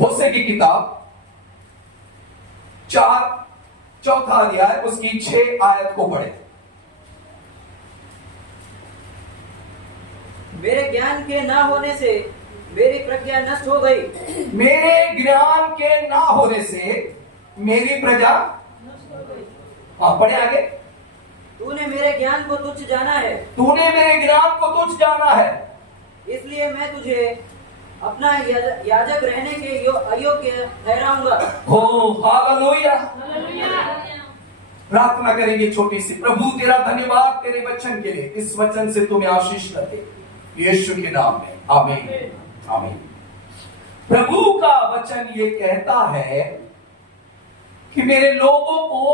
होशे की किताब 4 अध्याय उसकी 6 आयत को पढ़े। मेरे ज्ञान के ना होने से मेरी प्रज्ञा नष्ट हो गई। मेरे ज्ञान के ना होने से मेरी प्रजा पढ़े आगे। तूने मेरे ज्ञान को तुच्छ जाना है। तूने मेरे ज्ञान को तुच्छ जाना है, इसलिए मैं तुझे अपना याजक रहने के अयोग्य ठहराऊंगा। हो हालेलुया। प्रार्थना करेंगे छोटी सी। प्रभु तेरा धन्यवाद तेरे वचन के लिए, इस वचन से तुम्हें आशीष करके यीशु के नाम में आमीन आमीन। प्रभु का वचन ये कहता है कि मेरे लोगों को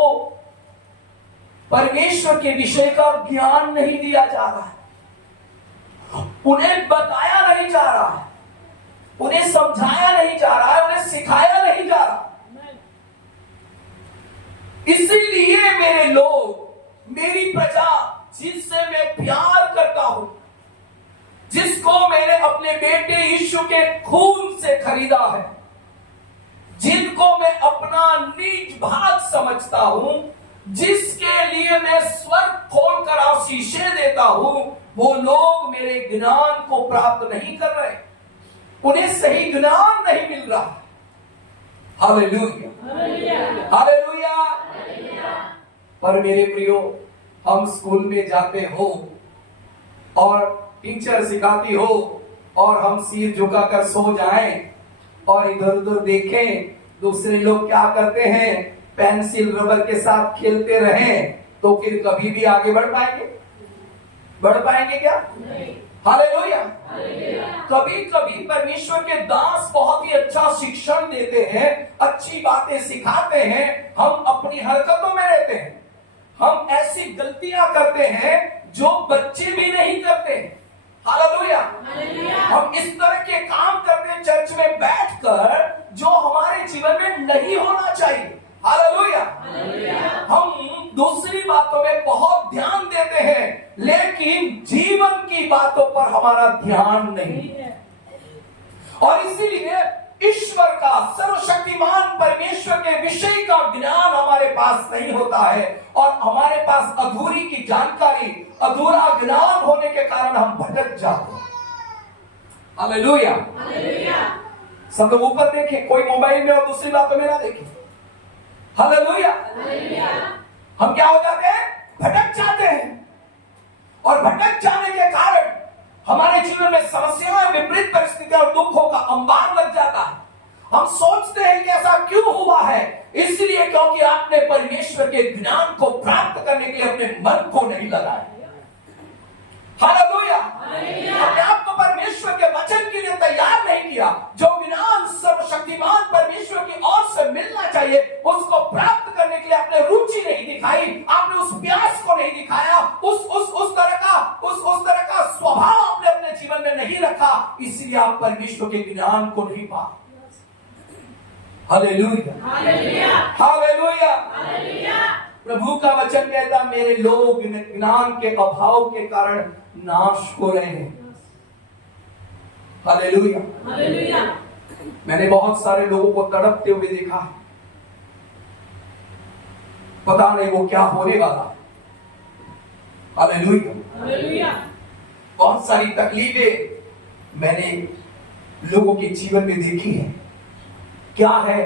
परमेश्वर के विषय का ज्ञान नहीं दिया जा रहा है, उन्हें बताया नहीं जा रहा है, उन्हें समझाया नहीं जा रहा है, उन्हें सिखाया नहीं जा रहा। इसीलिए मेरे लोग, मेरी प्रजा, जिससे मैं प्यार करता हूं, जिसको मैंने अपने बेटे यीशु के खून से खरीदा है, जिनको मैं अपना निज भाग समझता हूं, जिसके लिए मैं स्वर्ग खोलकर आशीषें देता हूं, वो लोग मेरे ज्ञान को प्राप्त नहीं कर रहे, उन्हें सही ज्ञान नहीं मिल रहा। Hallelujah hallelujah. पर मेरे प्रियो, हम स्कूल में जाते हो और टीचर सिखाती हो और हम सिर झुकाकर सो जाएं और इधर उधर देखें दूसरे लोग क्या करते हैं, पेंसिल रबर के साथ खेलते रहें, तो फिर कभी भी आगे बढ़ पाएंगे? बढ़ पाएंगे क्या? हालेलुया। कभी कभी परमेश्वर के दास बहुत ही अच्छा शिक्षण देते हैं, अच्छी बातें सिखाते हैं, हम अपनी हरकतों में रहते हैं, हम ऐसी गलतियां करते हैं जो बच्चे भी नहीं करते। हालेलुया। हम इस तरह के काम करते हैं चर्च में बैठकर जो हमारे जीवन में नहीं होना चाहिए। हालेलुया। हम दूसरी बातों में बहुत ध्यान देते हैं, लेकिन जीवन की बातों पर हमारा ध्यान नहीं है। और इसीलिए ईश्वर का, सर्वशक्तिमान परमेश्वर के विषय का ज्ञान हमारे पास नहीं होता है और हमारे पास अधूरी की जानकारी, अधूरा ज्ञान होने के कारण हम भटक जाते हैं। हालेलुया। सब लोग ऊपर देखें, कोई मोबाइल में और दूसरी बातों में ना देखें। हालेलुया। हम क्या हो जाते हैं? भटक जाते हैं और भटक जाने के कारण हमारे जीवन में समस्याएं, विपरीत परिस्थितियां और दुखों का अंबार लग जाता है। हम सोचते हैं कि ऐसा क्यों हुआ है, इसलिए क्योंकि आपने परमेश्वर के ज्ञान को प्राप्त करने के लिए अपने मन को नहीं लगाया। हालेलुया। अपने आप को परमेश्वर के वचन के लिए तैयार नहीं किया। जो ज्ञान सर्वशक्तिमान परमेश्वर की ओर से मिलना चाहिए, उसको प्राप्त करने के लिए आपने रुचि नहीं दिखाई, आपने उस प्यास को नहीं दिखाया, उस तरह का स्वभाव आपने अपने जीवन में नहीं रखा, इसलिए आप परमेश्वर के ज्ञान को नहीं पा। Hallelujah hallelujah. प्रभु का वचन कहता, मेरे लोग ज्ञान के अभाव के कारण नाश हो रहे हैं। हालेलुया। मैंने बहुत सारे लोगों को तड़पते हुए देखा, पता नहीं वो क्या होने वाला। हालेलुया। बहुत सारी तकलीफें मैंने लोगों के जीवन में देखी है। क्या है,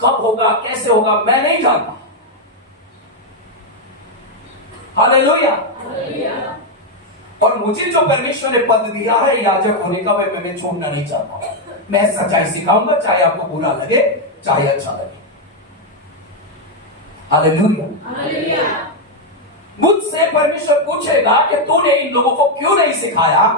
कब होगा, कैसे होगा, मैं नहीं जानता। हालेलुया। और मुझे जो परमेश्वर ने पद दिया है याजक होने का, वह मैं छोड़ना नहीं चाहता। मैं सच्चाई सिखाऊंगा, चाहे आपको बुरा लगे चाहे अच्छा लगे। हालेलुया। मुझसे परमेश्वर पूछेगा कि तूने इन लोगों को क्यों नहीं सिखाया,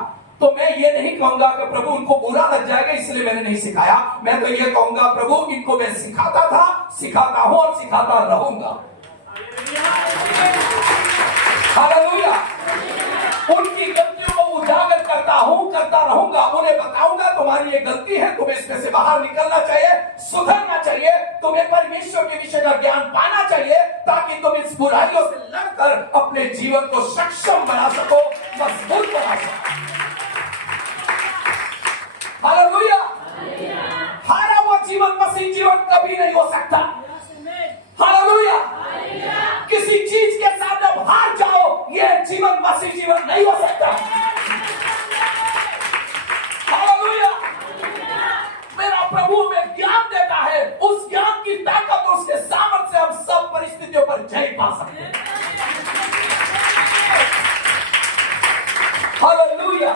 तो मैं ये नहीं कहूंगा कि प्रभु उनको बुरा लग जाएगा इसलिए मैंने नहीं सिखाया। मैं तो ये कहूंगा, प्रभु इनको मैं सिखाता था, सिखाता हूं और सिखाता रहूंगा। हालेलुया। उनकी गलतियों को उजागर करता रहूंगा, उन्हें बताऊंगा तुम्हारी ये गलती है, तुम्हें इसमें से बाहर निकलना चाहिए, सुधरना चाहिए, तुम्हें परमेश्वर के विषय का ज्ञान पाना चाहिए, ताकि तुम इस बुराइयों से लड़कर अपने जीवन को सक्षम बना सको, मजबूत बना सको। हालेलुया। हारा हुआ जीवन मसीह जीवन कभी नहीं हो सकता। हालेलुया। किसी चीज के सामने आप हार जाओ, यह जीवन मसीह जीवन नहीं हो सकता। हालेलुया। मेरा प्रभु में ज्ञान देता है, उस ज्ञान की ताकत और उसके सामर्थ्य से हम सब परिस्थितियों पर जय पा सकते हैं। हालेलुया।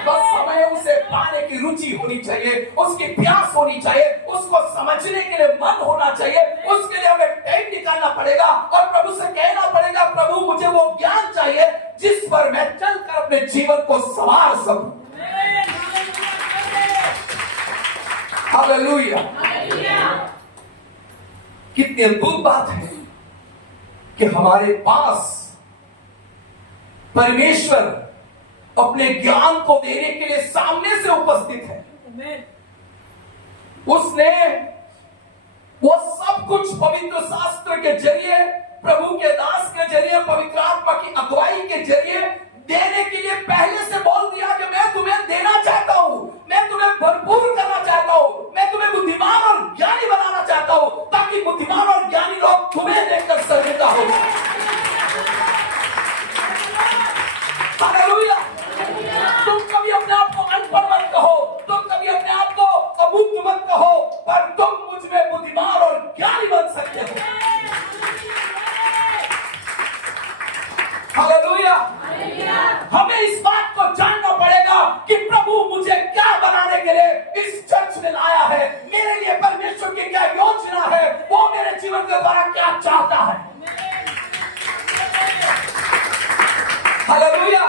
बस हमें उसे पाने की रुचि होनी चाहिए, उसकी प्यास होनी चाहिए, उसको समझने के लिए मन होना चाहिए। उसके लिए हमें टाइम निकालना पड़ेगा और प्रभु से कहना पड़ेगा, प्रभु मुझे वो ज्ञान चाहिए जिस पर मैं चलकर अपने जीवन को संवार सकूं। हालेलुया। कितनी अद्भुत बात है कि हमारे पास परमेश्वर अपने ज्ञान को देने के लिए सामने से उपस्थित है। उसने वो सब कुछ पवित्र शास्त्र के जरिए, प्रभु के दास के जरिए, पवित्र आत्मा की अगुवाई के जरिए देने के लिए पहले से बोल दिया कि मैं तुम्हें देना चाहता हूं, मैं तुम्हें भरपूर करना चाहता हूं, मैं तुम्हें बुद्धिमान और ज्ञानी बनाना चाहता हूं, ताकि बुद्धिमान और ज्ञानी लोग तुम्हें देखकर शर्मिंदा हो। हालेलुया। तुम कभी अपने आप को अनपढ़ मत कहो, तुम कभी अपने आप को अबुद्ध मत कहो, पर तुम मुझ में बुद्धिमान और ज्ञानी बन सकते हो। हालेलुया। हमें इस बात को जानना पड़ेगा कि प्रभु मुझे क्या बनाने के लिए इस चर्च में लाया है, मेरे लिए परमेश्वर की क्या योजना है, वो मेरे जीवन के द्वारा क्या चाहता है। हालेलुया।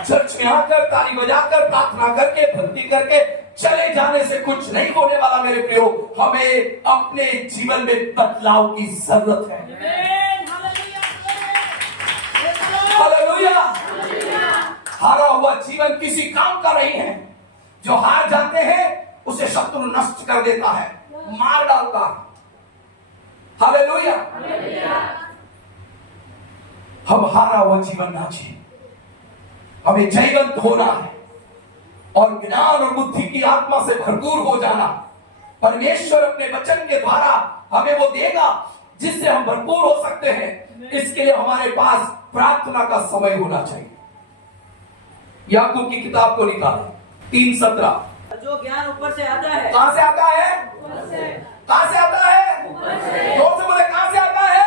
चर्च में आकर ताली बजाकर प्रार्थना करके भक्ति करके चले जाने से कुछ नहीं होने वाला मेरे प्रियो। हमें अपने जीवन में बदलाव की जरूरत है। हालेलुया। हारा हुआ जीवन किसी काम का नहीं है। जो हार जाते हैं उसे शत्रु नष्ट कर देता है, मार डालता है। हालेलुया। हम हारा हुआ जीवन ना जिए, हमें जयवंत होना है और ज्ञान और बुद्धि की आत्मा से भरपूर हो जाना। परमेश्वर अपने वचन के द्वारा हमें वो देगा जिससे हम भरपूर हो सकते हैं। इसके लिए हमारे पास प्रार्थना का समय होना चाहिए। याकूब की किताब को निकालें 3:17। जो ज्ञान ऊपर से आता है। कहां से आता है? कहां से आता है? जोर से बोले, कहां से आता है?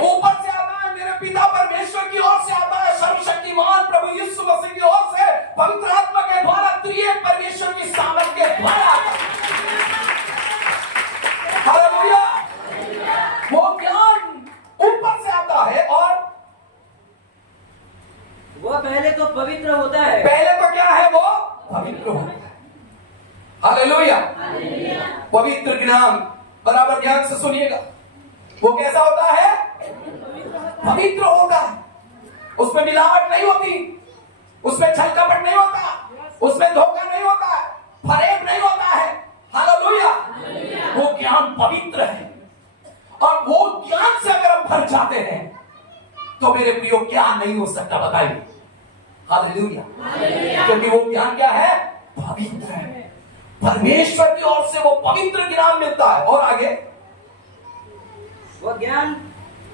ऊपर से आता है। मेरे पिता परमेश्वर की ओर से आता है, सर्वशक्तिमान प्रभु यीशु मसीह की ओर से, पवित्र आत्मा के द्वारा, त्रिएक परमेश्वर की सामर्थ के द्वारा आता है। हालेलुया। वो ज्ञान ऊपर से आता है और वो पहले तो पवित्र होता है। पहले तो क्या है? वो पवित्र होता है। हालेलुया। पवित्र ज्ञान, बराबर ध्यान से सुनिएगा, वो कैसा होता है? पवित्र होता है। उसमें मिलावट नहीं होती, उसमें छल कपट नहीं होता, उसमें धोखा नहीं होता है, फरेब नहीं होता है। हालेलुया। वो ज्ञान पवित्र है और वो ज्ञान से अगर हम भर जाते हैं तो मेरे प्रियो क्या नहीं हो सकता, बताइए। हालेलुया। क्योंकि वो ज्ञान क्या है? पवित्र है। परमेश्वर की ओर से वो पवित्र ज्ञान मिलता है। और आगे, वो ज्ञान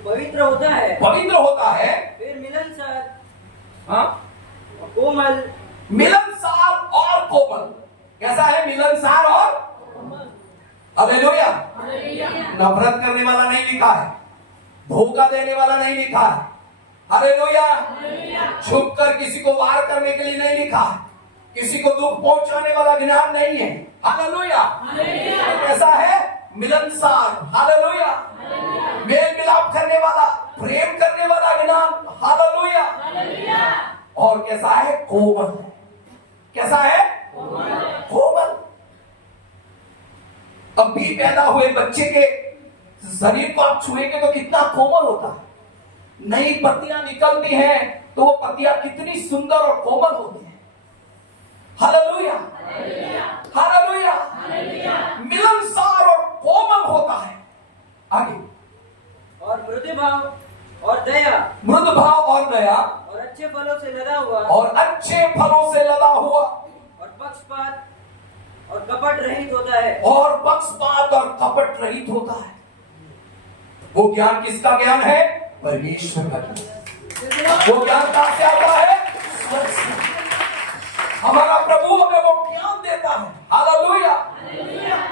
पवित्र होता है, पवित्र होता है, फिर मिलनसार, हाँ, कोमल। मिलनसार और कोमल। कैसा है? मिलनसार और हालेलुया। नफरत करने वाला नहीं लिखा है, धोखा देने वाला नहीं लिखा है। हालेलुया। छुप कर किसी को वार करने के लिए नहीं लिखा है, किसी को दुख पहुंचाने वाला ज्ञान नहीं है। हालेलुया। कैसा है? मिलनसार। हालेलुया। मेल मिलाप करने वाला, प्रेम करने वाला ज्ञान। हालेलुया। और कैसा है? कोमल। कैसा है? कोमल। अभी पैदा हुए बच्चे के शरीर को आप छुएंगे तो कितना कोमल होता है। नई पत्तियां निकलती हैं तो वो पत्तियां कितनी सुंदर और कोमल होती हैं। हालेलुया। हालेलुया। मिलनसार और कोमल होता है। आगे, और मृदु भाव और दया, मृदु भाव और दया, और अच्छे फलों से लदा हुआ, और अच्छे फलों से लदा हुआ, और पक्षपात और कपट कपट रहित होता है। और पक्षपात और कपट रहित होता है। वो ज्ञान किसका ज्ञान है? परमेश्वर का ज्ञान। वो ज्ञान कहां से आता है? स्वर्ग से। हमारा प्रभु हमें वो ज्ञान देता है। Hallelujah,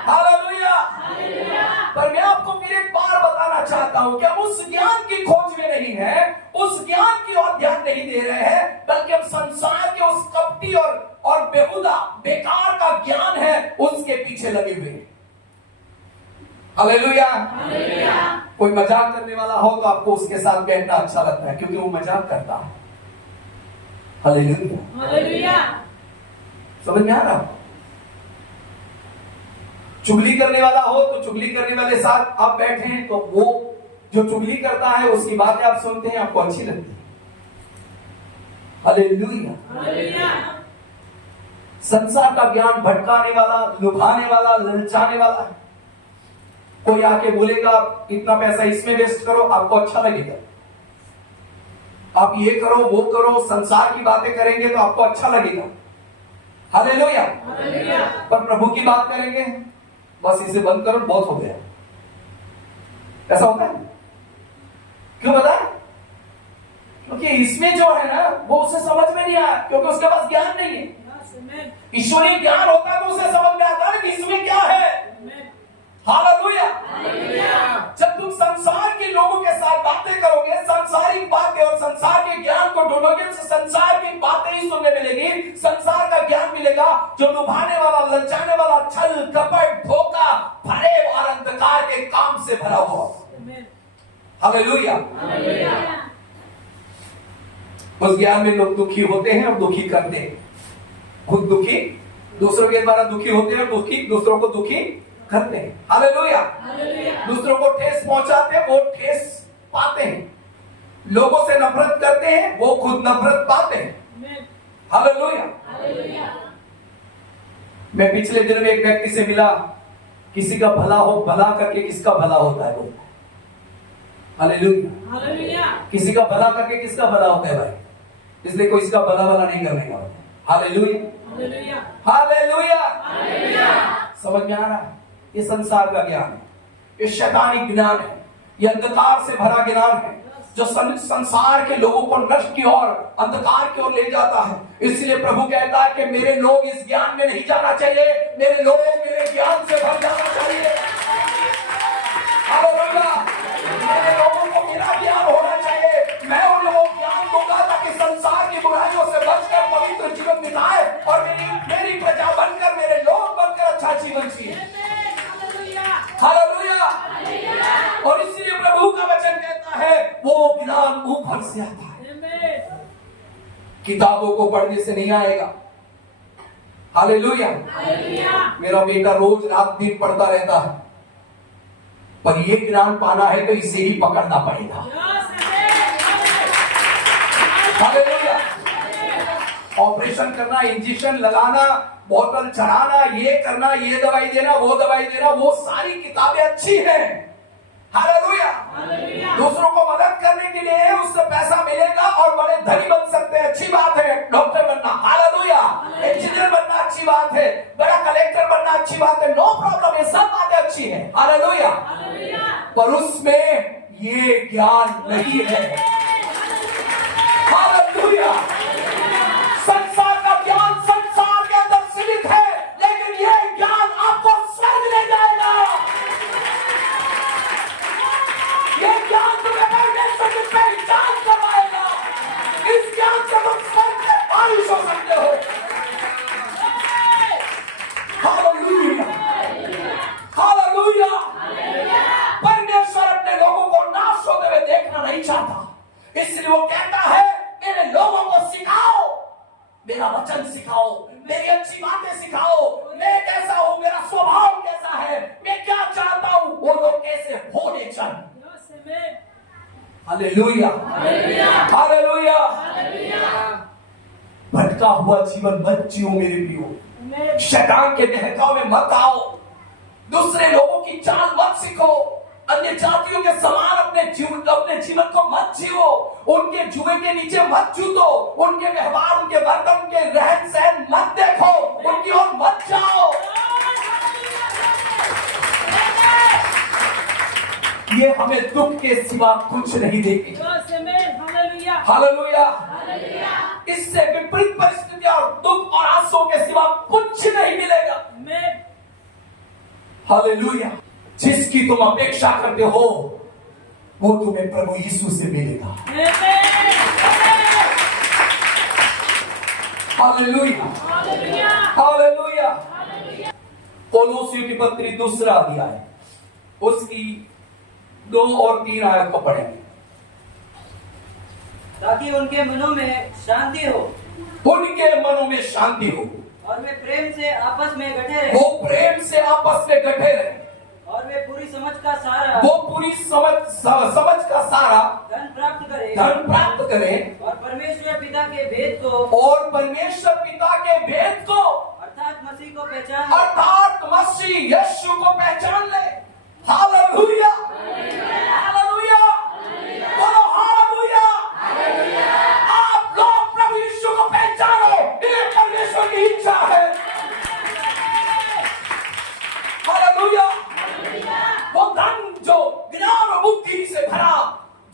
hallelujah. पर मैं आपको फिर एक बार बताना चाहता हूं कि हम उस ज्ञान की खोज में नहीं है, उस ज्ञान की ओर ध्यान नहीं दे रहे हैं, बल्कि हम संसार के उस कपटी और बेहुदा बेकार का ज्ञान है उसके पीछे लगे हुए हैं। हालेलुया। कोई मजाक करने वाला हो तो आपको उसके साथ बैठना अच्छा लगता है, क्योंकि वो मजाक करता है। हालेलुया। समझ में आ रहा? चुगली करने वाला हो तो चुगली करने वाले साथ आप बैठे हैं तो वो जो चुगली करता है उसकी बातें आप सुनते हैं, आपको अच्छी लगती है। हालेलुया। संसार का ज्ञान भटकाने वाला, लुभाने वाला, ललचाने वाला है। कोई आके बोलेगा इतना पैसा इसमें वेस्ट करो, आपको अच्छा लगेगा। आप ये करो वो करो, संसार की बातें करेंगे तो आपको अच्छा लगेगा। हालेलुया। पर प्रभु की बात करेंगे, बस इसे बंद करो, बहुत हो गया। ऐसा होता है? क्यों पता है? क्योंकि इसमें जो है ना वो उसे समझ में नहीं आया, क्योंकि उसके पास ज्ञान नहीं है। ईश्वरीय ज्ञान होता तो उसे समझ में आता है कि इसमें क्या है। हालेलुया। जब तुम संसार के लोगों के साथ बातें करोगे, संसारिक बातें और संसार के ज्ञान को ढूंढोगे, तो संसार की बातें ही सुनने मिलेगी, संसार का ज्ञान मिलेगा जो लुभाने वाला, ललचाने वाला, छल कपट धोखा फरेब और अंधकार के काम से भरा हुआ। हालेलुया। उस ज्ञान में लोग दुखी होते हैं और दुखी करते हैं। खुद दुखी, दूसरों के द्वारा दुखी होते हैं, दुखी दूसरों को दुखी करते हैं। हालेलुया। दूसरों को ठेस पहुंचाते हैं, वो ठेस पाते हैं। लोगों से नफरत करते हैं, वो खुद नफरत पाते हैं। हालेलुया। मैं पिछले दिन में एक व्यक्ति से मिला, किसी का भला हो, भला करके किसका भला होता है वो? हालेलुया। किसी का भला करके किसका भला होता है भाई? इसलिए कोई इसका भला भला नहीं करने का होता है। Hallelujah, hallelujah. समझ में आ रहा है? ये संसार का ज्ञान है, ये शैतानी ज्ञान है, ये अंधकार से भरा ज्ञान है जो संसार के लोगों को नष्ट की ओर, अंधकार की ओर ले जाता है। इसलिए प्रभु कहता है कि मेरे लोग इस ज्ञान में नहीं जाना चाहिए, मेरे लोग मेरे ज्ञान से भर जाना चाहिए। हालेलुया। मेरे लोगों को मेरा ज्ञान होना चाहिए, मैं उन लोगों को ज्ञान दूंगा ताकि संसार की बुराइयों से बचकर पवित्र जीवन बिताए और मेरी प्रजा बनकर, मेरे लोग बनकर अच्छा जीवन जिए। हालेलुया। और इसलिए प्रभु का वचन कहता है वो ज्ञान ऊपर से आता है, किताबों को पढ़ने से नहीं आएगा। हालेलुया। मेरा बेटा रोज रात दिन पढ़ता रहता है, पर ये ज्ञान पाना है तो इसे ही पकड़ना पड़ेगा। हालेलुया। ऑपरेशन करना, इंजेक्शन लगाना, बोतल चढ़ाना, ये करना, ये दवाई देना, वो दवाई देना, वो सारी किताबें अच्छी हैं। हालेलुया। दूसरों को मदद करने के लिए उससे पैसा मिलेगा और बड़े धनी बन सकते हैं, अच्छी बात है। डॉक्टर बनना, हालेलुया, इंजीनियर बनना अच्छी बात है, बड़ा कलेक्टर बनना अच्छी बात है, नो प्रॉब्लम, ये सब बातें अच्छी हैं। हालेलुया। पर उसमें ये ज्ञान नहीं है। हालेलुया। संसार का ज्ञान संसार के अंदर सीमित है, लेकिन यह ज्ञान आपको स्वर्ग ले जाएगा। यह ज्ञान तुम्हें परमेश्वर की पहचान करवाएगा। इस ज्ञान से तुम स्वर्ग में वारिस हो सकते हो। Hallelujah, hallelujah. परमेश्वर अपने लोगों को नाश होते हुए देखना नहीं चाहता, इसलिए वो कहता है मेरे लोगों को सिखाओ, मेरा वचन सिखाओ, मेरी अच्छी बातें सिखाओ, मैं कैसा हूं, मेरा स्वभाव कैसा है, मैं क्या चाहता हूं, वो लोग कैसे होने चाहिए। Hallelujah, hallelujah. भटका हुआ जीवन मत जियो मेरे प्रियो, शैतान के बहकाव में मत आओ, दूसरे लोगों की चाल मत सीखो, अन्य जातियों के समान अपने जीवन को मत जियो, उनके जुए के नीचे मत जूतो, उनके व्यवहार, उनके बर्तन, उनके रहन सहन मत देखो, उनकी ओर मत जाओ। ये हमें दुख के सिवा कुछ नहीं देगी। हालेलुया। हालेलुया। इससे विपरीत परिस्थितियां और दुख और आंसुओं के सिवा कुछ नहीं मिलेगा। हालेलुया। जिसकी तुम अपेक्षा करते हो वो तुम्हें प्रभु यीशु से मिलेगा। हालेलुया। हालेलुया। कोलोसियों की पत्री 2 अध्याय उसकी 2 और 3 आयत को पढ़ेंगे। ताकि उनके मनों में शांति हो, उनके मनों में शांति हो और वे प्रेम से आपस में गठे रहे, वो प्रेम से आपस में गठे रहे, और वे पूरी समझ का सारा, वो पूरी समझ का सारा धन प्राप्त करे, और परमेश्वर पिता के भेद को, और परमेश्वर पिता के भेद को, अर्थात मसीह को पहचान, अर्थात मसीह यीशु को पहचान ले। हालेलुया। हालेलुया। बोलो हालेलुया। आप लोग प्रभु यीशु को पहचानो, ये परमेश्वर की इच्छा है। हालेलुया। वो धन जो ज्ञान और बुद्धि से भरा,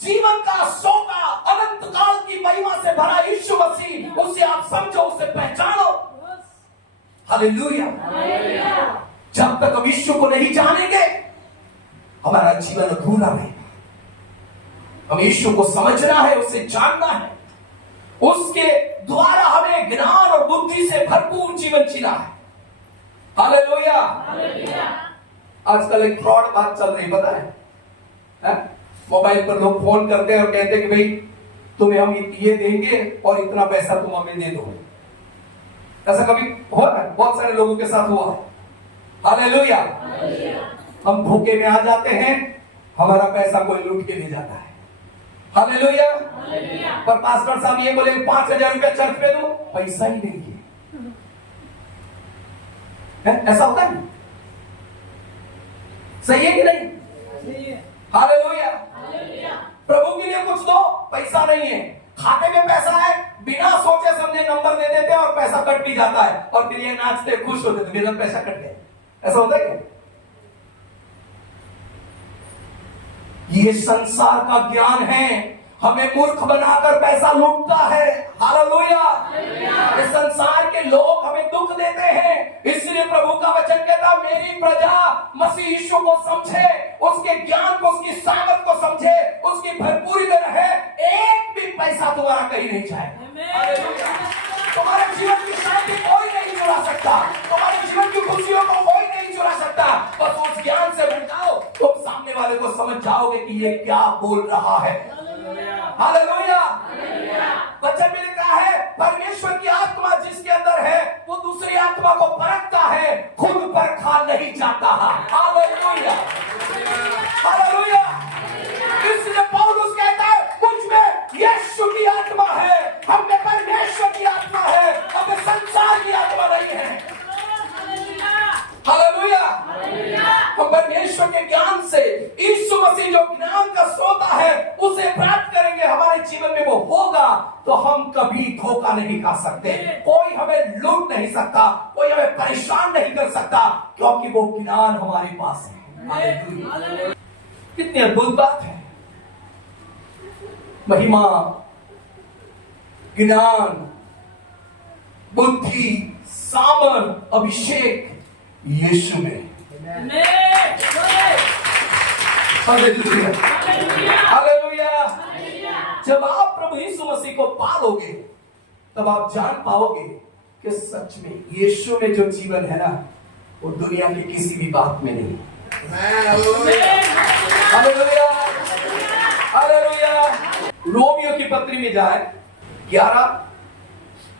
जीवन का सोता, अनंत काल की महिमा से भरा यीशु मसीह, उसे आप समझो, उसे पहचानो। हालेलुया। जब तक हम यीशु को नहीं जानेंगे हमारा जीवन अधूरा रहेगा। हम यीशु को समझना है, उसे जानना है, उसके द्वारा हमें ज्ञान और बुद्धि से भरपूर जीवन जीना है। हालेलुया। आजकल एक फ्रॉड बात चल रही पता है? मोबाइल पर लोग फोन करते हैं और कहते हैं कि भाई तुम्हें हम ये देंगे और इतना पैसा तुम हमें दे दो। ऐसा कभी हुआ है? बहुत सारे लोगों के साथ हुआ है। हालेलुया। हम भूखे में आ जाते हैं, हमारा पैसा कोई लूट के ले जाता है। हालेलुया। पर पास्टर साहब ये बोले 5,000 रुपया चर्च में दो, पैसा ही नहीं है। ऐसा होता है? सही है कि नहीं? हालेलुया। प्रभु के लिए कुछ दो, पैसा नहीं है, खाते में पैसा है, बिना सोचे समझे नंबर दे देते हैं और पैसा कट भी जाता है, और फिर ये नाचते खुश होते थे मेरा पैसा कट गया। ऐसा होता है क्या? ये संसार का ज्ञान है, हमें मूर्ख बनाकर पैसा लूटता है। हालेलुया। इस संसार के लोग हमें दुख देते हैं, इसलिए प्रभु का वचन कहता मेरी प्रजा मसीह यीशु को समझे, उसके ज्ञान को, उसकी सामर्थ को समझे, उसकी भरपूरी में रहे, एक भी पैसा तुम्हारा कहीं नहीं जाए। तुम्हारे जीवन की शांति कोई नहीं चुरा सकता, तुम्हारे जीवन की खुशियों को कोई नहीं चुरा सकता। बस उस ज्ञान से भटकाओ, तुम सामने वाले को समझ जाओगे कि ये क्या बोल रहा है। हालेलुया। वचन में लिखा है परमेश्वर की आत्मा जिसके अंदर है वो दूसरी आत्मा को परखता है, खुद परखा नहीं जाता। हालेलुया। हालेलुया। इसलिए पौलुस कहता है मुझ में यीशु की आत्मा है, हम में परमेश्वर की आत्मा है, हमें संसार की आत्मा नहीं है। हालेलुया। हम परमेश्वर के ज्ञान से, यीशु मसीह जो ज्ञान का सोता है उसे प्राप्त करेंगे, हमारे जीवन में वो होगा तो हम कभी धोखा नहीं खा सकते, कोई हमें लूट नहीं सकता, कोई हमें परेशान नहीं कर सकता, क्योंकि वो ज्ञान हमारे पास है। हालेलुया। कितनी अद्भुत बात है। महिमा, ज्ञान, बुद्धि, सामर्थ, अभिषेक यीशु में। हालेलुया। हालेलुया। जब आप प्रभु यीशु मसीह को पालोगे तब आप जान पाओगे कि सच में यीशु में जो जीवन है ना वो दुनिया की किसी भी बात में नहीं। हालेलुया। हालेलुया। रोमियो की पत्री में जाए 11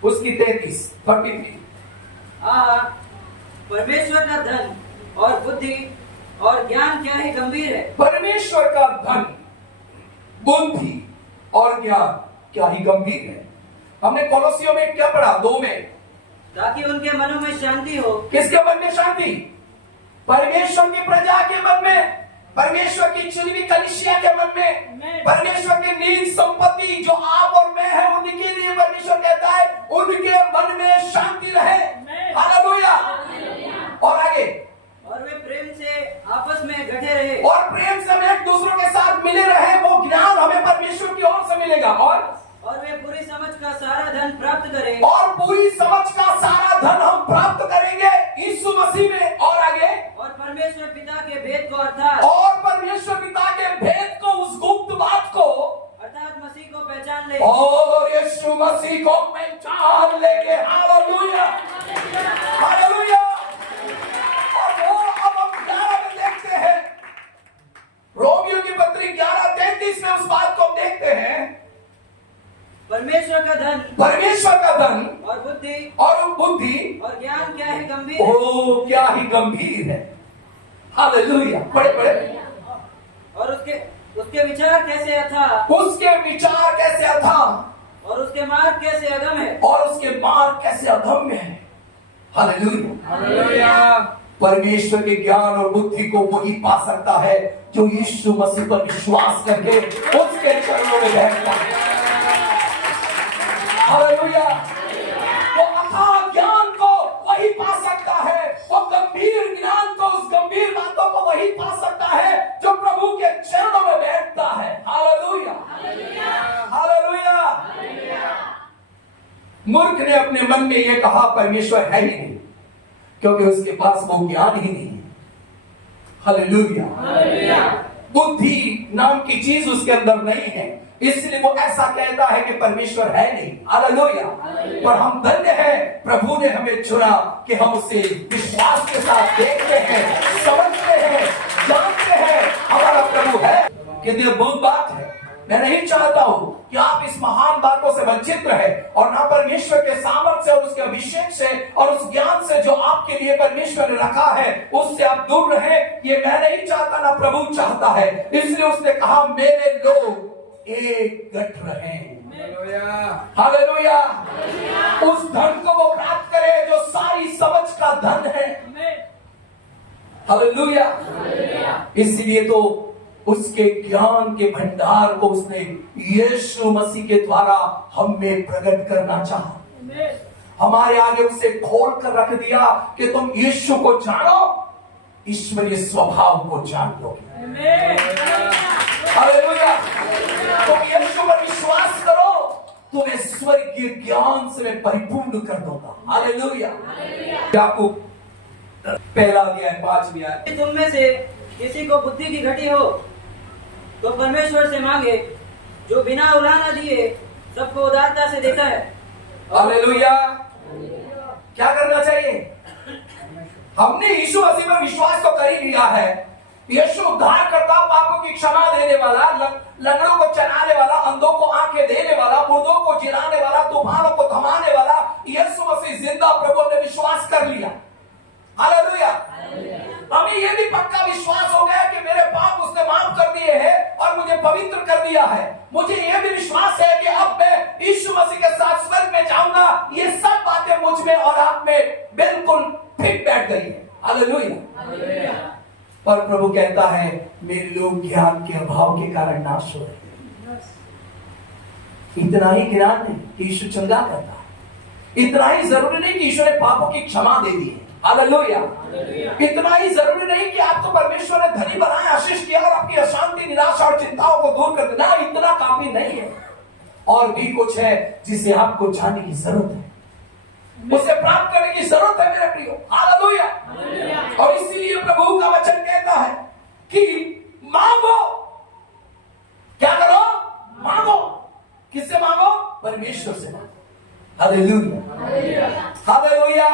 उसकी 33 परमेश्वर का धन और बुद्धि और ज्ञान क्या ही गंभीर है। परमेश्वर का धन, बुद्धि और ज्ञान क्या ही गंभीर है। हमने कोलोसियों में क्या पढ़ा? 2 में, ताकि उनके मनों में शांति हो। किसके मन में शांति? परमेश्वर की प्रजा के मन में, परमेश्वर की चुनी हुई कलीसिया के मन में, परमेश्वर की नीच संपत्ति जो आप और मैं है उनके लिए परमेश्वर कहता है उनके मन में शांति रहे। हालेलुया। और आगे, और वे प्रेम से आपस में गठे रहे, और प्रेम से एक दूसरे धन प्राप्त करें और पूरी समझ का सारा धन हम प्राप्त करेंगे यीशु मसीह में। और आगे, और परमेश्वर पिता के भेद को अर्थात के भेद को, उस गुप्त बात को, अर्थात मसीह को पहचान ले। और यीशु मसीह को पहचान लेंगे। Hallelujah, hallelujah. और वो अब हम 11 में देखते हैं, रोमियो की पत्री 11:33 में उस बात को हम देखते हैं। परमेश्वर का धन और बुद्धि और ज्ञान क्या है गंभीर, ओ क्या ही गंभीर है। हालेलुया, बड़े बड़े। और उसके विचार कैसे अथाह, और उसके मार्ग कैसे अगम्य है। हालेलुया। परमेश्वर के ज्ञान और बुद्धि को वही पा सकता है जो यीशु मसीह पर विश्वास करके उसके चरणों में बैठता है। हालेलुया। वो अथाह ज्ञान को वही पा सकता है, वो गंभीर ज्ञान को, उस गंभीर बातों को वही पा सकता है जो प्रभु के चरणों में बैठता है। Hallelujah, hallelujah. मूर्ख ने अपने मन में यह कहा परमेश्वर है ही नहीं, क्योंकि उसके पास वो ज्ञान ही नहीं है। हालेलुया। बुद्धि नाम की चीज उसके अंदर नहीं है, इसलिए वो ऐसा कहता है कि परमेश्वर है नहीं। हालेलुया। पर हम धन्य हैं, प्रभु ने हमें चुना कि हम उसे विश्वास के साथ देखते हैं, समझते हैं, जानते हैं हमारा प्रभु है। कितनी अद्भुत बात है। मैं नहीं चाहता हूं कि आप इस महान बातों से वंचित रहे और ना परमेश्वर के सामर्थ्य और उसके अभिषेक से और उस ज्ञान से जो आपके लिए परमेश्वर ने रखा है उससे आप दूर रहे। ये मैं नहीं चाहता, ना प्रभु चाहता है। इसलिए उसने कहा मेरे लोग एक गठ रहे। हालेलुया। उस धन को वो प्राप्त करे जो सारी समझ का धन है। हालेलुया। इसलिए तो उसके ज्ञान के भंडार को उसने यीशु मसीह के द्वारा हम में प्रकट करना चाहा। हमारे आगे उसे खोल कर रख दिया कि तुम यीशु को जानो, ईश्वरीय स्वभाव को जान लो। हालेलुया। तुम यीशु पर विश्वास करो, तुम्हें स्वर्गीय ज्ञान से मैं परिपूर्ण कर दूंगा। हालेलुया। याकूब पहला अध्याय 5 आयत। तुम में से किसी को बुद्धि की घटी हो तो परमेश्वर से मांगे, जो बिना उलाहना दिए सबको उदारता से देता है। हालेलुया। क्या करना चाहिए? हमने यीशु मसीह पर विश्वास तो कर ही लिया है। यीशु उद्धार करता, पापों की क्षमा देने वाला, लंगड़ों को चलाने वाला, अंधों को आंखें देने वाला, मुर्दों को जिलाने वाला, तूफानों को थमाने वाला यीशु मसीह जिंदा प्रभु ने विश्वास कर लिया। हालेलुया। हमें यह भी पक्का विश्वास हो गया कि मेरे पाप उसने माफ कर दिए हैं और मुझे पवित्र कर दिया है। मुझे यह भी विश्वास है कि अब मैं यीशु मसीह के साथ स्वर्ग में जाऊंगा। ये सब बातें मुझ में और आप में बिल्कुल फिट बैठ गई है। हालेलुया। पर प्रभु कहता है मेरे लोग ज्ञान के अभाव के कारण नाश हो रहे। इतना ही ज्ञान नहीं कि यीशु चंगा करता है, इतना ही जरूरी नहीं कि यीशु ने पापों की क्षमा दे दी है। हालेलुया। इतना ही जरूरी नहीं कि आपको परमेश्वर ने धनी बनाया, आशीष किया और आपकी अशांति, निराशा और चिंताओं को दूर कर देना, इतना काफी नहीं है। और भी कुछ है जिसे आपको जानने की जरूरत है, उसे प्राप्त करने की जरूरत है मेरे प्रियो। हालेलुया। और इसीलिए प्रभु का वचन कहता है कि मांगो। क्या करो? मांगो। किससे मांगो? परमेश्वर से मांगो। Hallelujah, hallelujah.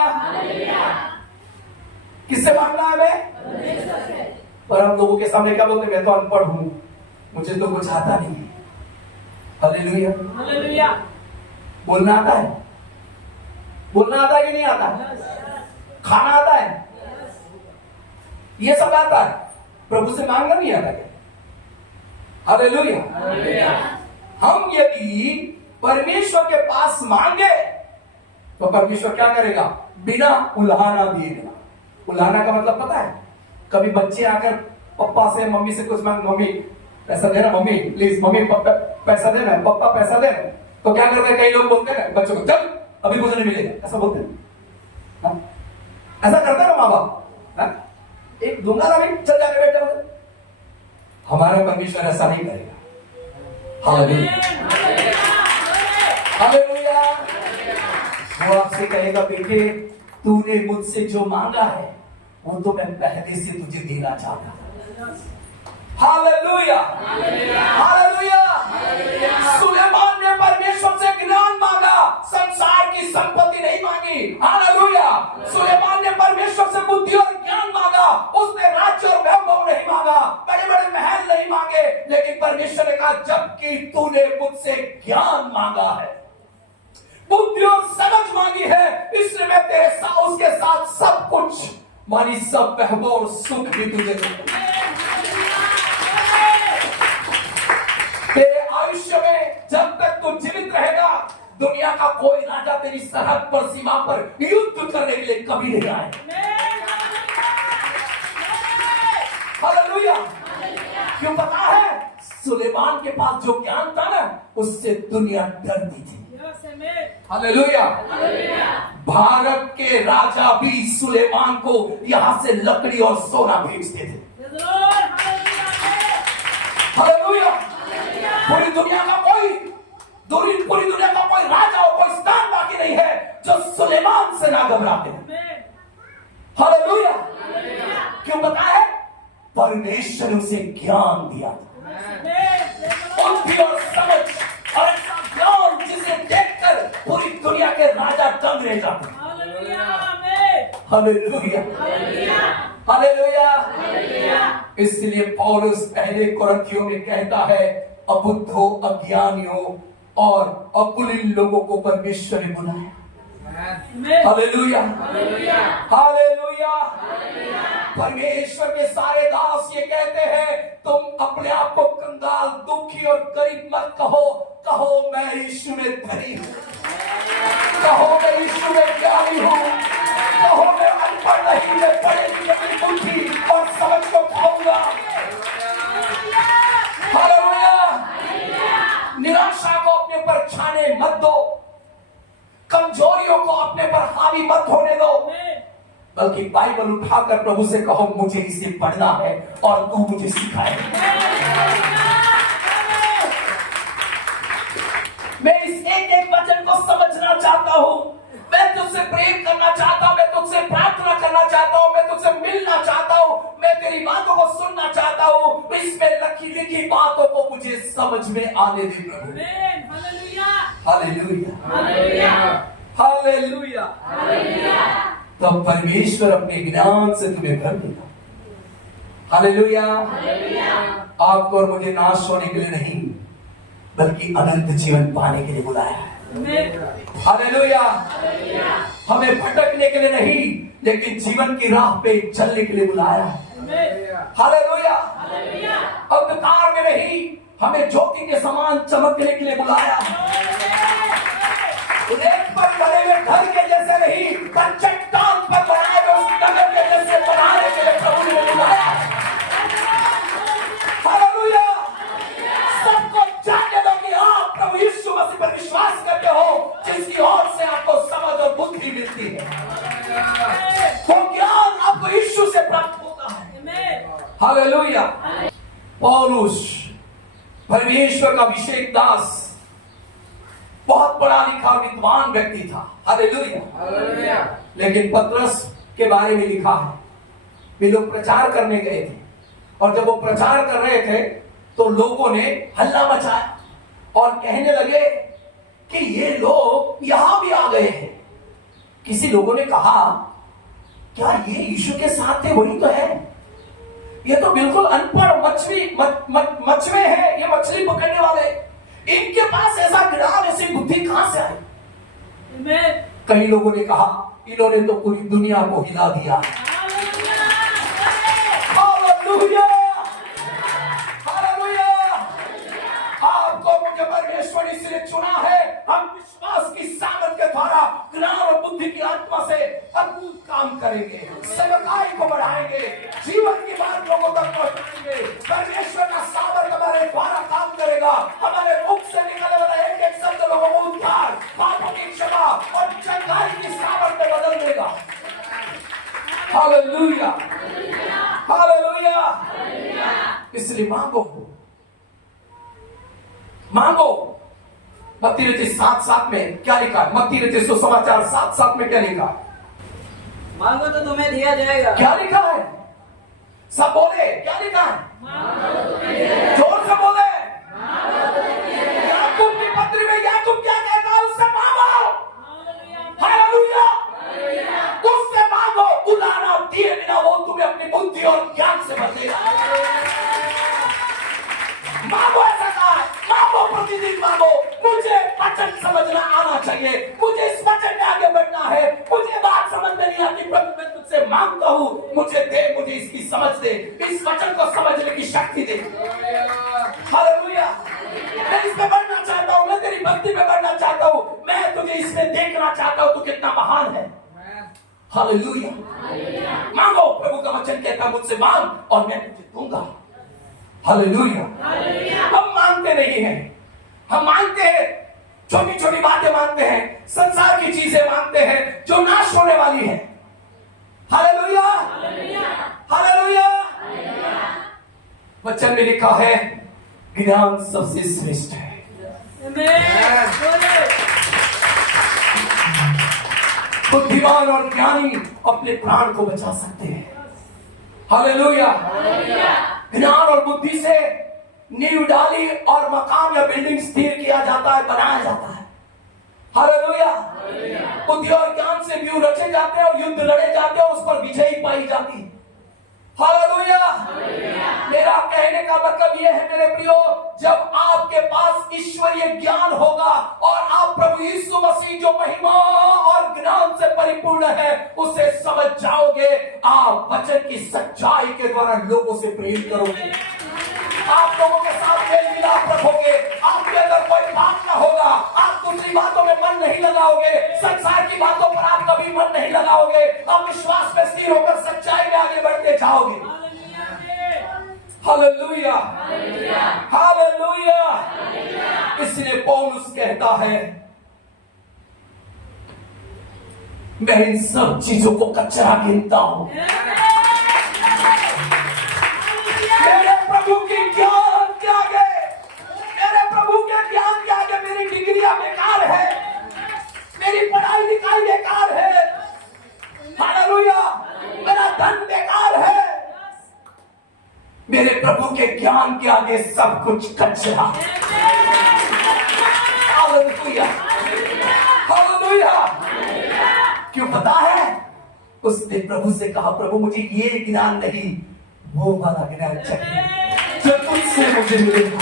किससे मांगना है हमें? पर हम लोगों के सामने क्या बोलते हैं? मैं तो अनपढ़ हूं, मुझे तो कुछ आता नहीं है। हालेलुया। बोलना आता है? बोलना आता है कि नहीं आता? खाना आता है? ये सब आता है, प्रभु से मांगना नहीं आता क्या? हालेलुया। हम यदि परमेश्वर के पास मांगे तो परमेश्वर क्या करेगा? बिना उल्हाना दिएगा। उल्हाना का मतलब पता है? कभी बच्चे आकर पापा से, मम्मी से कुछ मांग, मम्मी पैसा देना, मम्मी प्लीज, मम्मी पैसा देना, पापा पैसा देना, तो क्या करते हैं? कई लोग बोलते हैं बच्चों को, चल अभी मुझे नहीं मिलेगा, ऐसा बोलते हैं। ऐसा करते हैं ना माँ बाप? एक दूंगा ना भाई, चल जाके बैठ जाओ। हमारा परमेश्वर ऐसा नहीं करेगा। Hallelujah, hallelujah. आपसे कहेगा, बेटे तूने मुझसे जो मांगा है वो तो मैं पहले से तुझे देना चाहता था। Hallelujah, hallelujah. सुलेमान ने परमेश्वर से ज्ञान मांगा, संसार की संपत्ति नहीं मांगी। हालेलुया। सुलेमान ने परमेश्वर से बुद्धि और ज्ञान मांगा, उसने राज्य और वैभव नहीं मांगा, बड़े बड़े महल नहीं मांगे, लेकिन परमेश्वर ने कहा जबकि तूने मुझसे ज्ञान मांगा है, बुद्धि और समझ मांगी है, इसलिए मैं तेरे साथ उसके साथ सब कुछ मानी सब वैभव और सुख भी तुझे दूंगा। तेरे आयुष्य में जब तक तू जीवित रहेगा, दुनिया का कोई राजा तेरी सरहद पर, सीमा पर युद्ध करने के लिए कभी नहीं आए। हालेलुया। क्यों पता है? सुलेमान के पास जो ज्ञान था ना, उससे दुनिया डरती थी। हालेलुया। भारत के राजा भी सुलेमान को यहां से लकड़ी और सोना भेजते थे। हालेलुया। पूरी दुनिया का कोई राजा और कोई स्थान बाकी नहीं है जो सुलेमान से ना घबराते हैं। हालेलुया। क्यों पता है? परमेश्वर ने उसे ज्ञान दिया, बुद्धि और समझ, और ऐसा ज्ञान जिसे देखकर पूरी दुनिया के राजा दंग रह जाते। Hallelujah, hallelujah. इसलिए पौलुस पहले कुरिन्थियों में कहता है, अबुद्धों, अज्ञानियों और अकुलीन लोगों को परमेश्वर ने बुलाया। Hallelujah, hallelujah. परमेश्वर के सारे दास ये कहते हैं, तुम अपने आप को कंगाल, दुखी और गरीब मत कहो, कहो मैं यीशु में धनी हूं, कहो मैं यीशु में ज्ञानी हूं, कहो मैं अनपढ़ नहीं, मैं पढ़े लिखे बुद्धि और समझ को खाऊंगा। हालेलुया। निराशा को अपने पर छाने मत दो, कमजोरियों को अपने पर हावी मत होने दो, बल्कि बाइबल उठाकर प्रभु से कहो, मुझे इसे पढ़ना है और तू मुझे सिखाए। मैं इस एक एक वचन को समझना चाहता हूं, मैं तुझसे प्रेम करना चाहता हूं, मैं तुझसे प्रार्थना करना चाहता हूं, मैं तुझसे मिलना चाहता हूं, मैं तेरी बातों को सुनना चाहता हूं, इसमें लिखी बातों को मुझे समझ में आने दे प्रभु। Hallelujah, hallelujah, hallelujah, hallelujah. तो परमेश्वर अपने ज्ञान से तुम्हें भर देगा। हालेलुया। आपको और मुझे नाश होने के लिए नहीं, बल्कि अनंत जीवन पाने के लिए बुलाया है। हालेलुया। हमें भटकने के लिए नहीं, लेकिन जीवन की राह पे चलने के लिए बुलाया है। हालेलुया। अंधकार में नहीं, हमें ज्योति के समान चमकने के लिए बुलाया है। रेत पर बने हुए घर के जैसे नहीं, पर चट्टान पर बनाए हुए उस नगर के जैसे बनाने के लिए प्रभु ने बुलाया है। हालेलुया। सबको जानने दो कि आप प्रभु यीशु मसीह पर विश्वास करते हो, जिसकी ओर से आपको समझ और बुद्धि मिलती है, वो ज्ञान आपको यीशु से प्राप्त होता है। हालेलुया। पौलुस परमेश्वर का अभिषेक दास, बहुत पढ़ा लिखा विद्वान व्यक्ति था। हालेलुया। लेकिन पतरस के बारे में लिखा है, वे लोग प्रचार करने गए थे, और जब वो प्रचार कर रहे थे तो लोगों ने हल्ला मचाया और कहने लगे कि ये लोग यहां भी आ गए हैं। किसी लोगों ने कहा, क्या ये यीशु के साथ थे? वही तो है, ये तो बिल्कुल अनपढ़ मछुए हैं, ये मछली पकड़ने वाले, इनके पास ऐसा ज्ञान, ऐसी बुद्धि कहां से आई? कई लोगों ने कहा, इन्होंने तो पूरी दुनिया को हिला दिया। Hallelujah, hallelujah. आपको मुझे परमेश्वर इसलिए चुना है, हम विश्वास की सामर्थ के द्वारा ज्ञान और बुद्धि की आत्मा से अद्भुत काम करेंगे, सेवकाई को बढ़ाएंगे, जीवन की बात लोगों तक पहुंचाएंगे। परमेश्वर का सामर्थ हमारे द्वारा काम करेगा, हमारे मुख से निकलने वाला एक एक शब्द लोगों को उद्धार, पापों की क्षमा और चंगाई की सामर्थ में बदल देगा। Hallelujah, hallelujah. इसलिए मांगो, मांगो, मत्ती रचित 7:7 में क्या लिखा है? मत्ती रचित सुसमाचार 7:7 में क्या लिखा है? मांगो तो तुम्हें दिया जाएगा। क्या लिखा है? सब बोले, क्या लिखा है? जोर से बोले। याकूब की पत्री में याकूब क्या कहता है? उससे मांगो। हालेलुया। उससे मांगो, उलाना दिए बिना वो तुम्हें अपनी बुद्धि और ज्ञान से बचेगा। मांगो, ऐसा कहा है, मांगो, प्रतिदिन मांगो। मुझे वचन समझना आना चाहिए, मुझे इस वचन में आगे बढ़ना है। मुझे बात समझ में नहीं आती, प्रभु मैं तुझसे मांगता हूं, मुझे दे, मुझे इसकी समझ दे, इस वचन को समझने की शक्ति दे। हालेलुया। मैं इसमें बढ़ना चाहता हूं, मैं तेरी भक्ति में बढ़ना चाहता हूं, मैं तुझे इसमें देखना चाहता हूं, तू कितना महान है। हालेलुया। मांगो, प्रभु का वचन कहता है मुझसे मांग और मैं तुझे दूंगा। हालेलुया। हम मांगते नहीं हैं, हम मांगते हैं छोटी छोटी बातें मांगते हैं, संसार की चीजें मांगते हैं जो नाश होने वाली है। हालेलुया। हालेलुया। वचन में लिखा है ज्ञान सबसे श्रेष्ठ है। बुद्धिमान और ज्ञानी अपने प्राण को बचा सकते हैं। हालेलुया। ज्ञान और बुद्धि से नींव डाली और मकान या बिल्डिंग स्थिर किया जाता है, बनाया जाता है। हालेलुया। बुद्धि और ज्ञान से व्यूह रचे जाते हैं और युद्ध लड़े जाते हैं और उस पर विजयी पाई जाती है। हालेलुया। मेरा कहने का मतलब यह है मेरे प्रियो, जब आपके पास ईश्वरीय ज्ञान होगा और आप प्रभु यीशु मसीह जो महिमा और ज्ञान से परिपूर्ण है उसे समझ जाओगे, आप वचन की सच्चाई के द्वारा लोगों से प्रेम करोगे, आप लोगों के साथ मेल मिलाप रखोगे, आपके अंदर कोई पाप ना होगा, आप दूसरी बातों में मन नहीं लगाओगे, संसार की बातों पर आप कभी मन नहीं लगाओगे, आप विश्वास में स्थिर होकर सच्चाई में आगे बढ़ते जाओगे। हालेलुया। हालेलुया। इसलिए पौलुस कहता है मैं इन सब चीजों को कचरा गिनता हूं, मेरे प्रभु के ज्ञान के आगे, मेरे प्रभु के ज्ञान के आगे मेरी डिग्रियां बेकार है, मेरी पढ़ाई लिखाई बेकार है। हालेलुया। मेरा धन बेकार है, मेरे प्रभु के ज्ञान के आगे सब कुछ कचरा। हालेलुया। हालेलुया। क्यों पता है? उसने प्रभु से कहा प्रभु मुझे ये ज्ञान नहीं, वो वाला ज्ञान चाहिए जो तुझसे मुझे मिलेगा।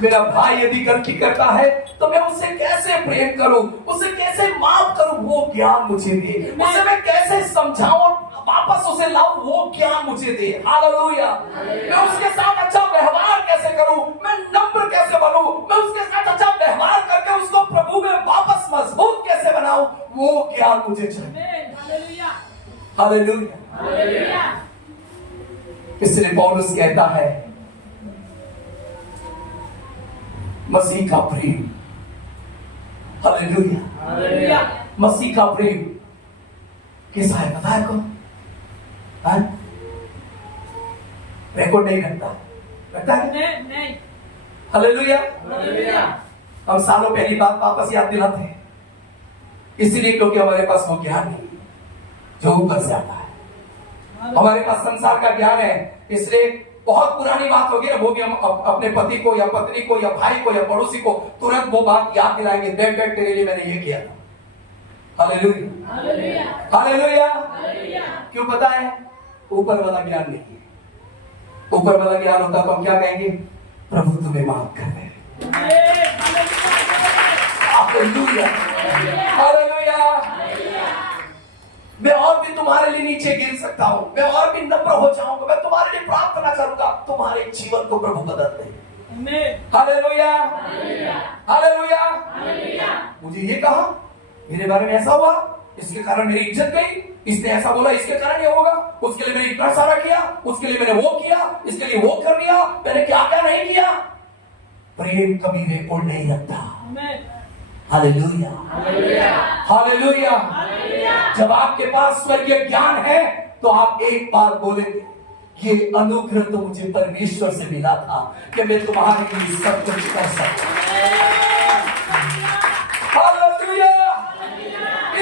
मेरा भाई यदि गलती करता है तो मैं उससे कैसे प्रेम करूं, उसे कैसे माफ करूं, वो ज्ञान मुझे दे, उसे मैं कैसे समझाऊं, वापस उसे लाऊं, वो ज्ञान मुझे दे। हालेलुया। मैं उसके साथ अच्छा व्यवहार कैसे करूं, मैं नम्र कैसे बनूं, मैं उसके साथ अच्छा व्यवहार करके उसको प्रभु में वापस मजबूत कैसे बनाऊं, वो ज्ञान मुझे चाहिए। हालेलुया। इसलिए पौलुस कहता है मसीह का प्रेम। हालेलुया। मसीह का प्रेम कैसा है पता है को? रिकॉर्ड नहीं करता है? हालेलुया। हम सालों पहली बात वापस याद दिलाते हैं, इसीलिए क्योंकि हमारे पास वो ज्ञान नहीं जो ऊपर से आता है। हमारे पास संसार का ज्ञान है, इसलिए बहुत पुरानी बात होगी ना, वो भी हम अपने पति को या पत्नी को या भाई को या पड़ोसी को तुरंत वो बात याद दिलाएंगे, देख देख तेरे लिए मैंने ये किया था। हालेलुया। हालेलुया। क्यों पता है? ऊपर वाला ज्ञान नहीं है। ऊपर वाला ज्ञान होता तो हम क्या कहेंगे? प्रभु तुम्हें माफ कर दे। हालेलुया। हालेलुया। मैं और भी तुम्हारे लिए नीचे गिर सकता हूं, मैं और भी नम्र हो जाऊंगा, मैं तुम्हारे लिए प्रार्थना करूंगा, तुम्हारे जीवन को प्रभु बदल दे। हालेलुया। हालेलुया। मुझे ये कहा, मेरे बारे में ऐसा हुआ, इसके कारण मेरी इज्जत गई, इसने ऐसा बोला इसके कारण ये होगा, उसके लिए मैंने इतना सारा किया, उसके लिए मैंने वो किया, इसके लिए वो कर लिया, मैंने क्या क्या नहीं किया। प्रेम कभी रिकॉर्ड नहीं रखता। हालेलुया। हालेलुया। जब आपके पास स्वर्गीय ज्ञान है तो आप एक बार बोलेंगे ये अनुग्रह तो मुझे परमेश्वर से मिला था कि मैं तुम्हारे लिए सब कुछ कर सकता हालेलुया।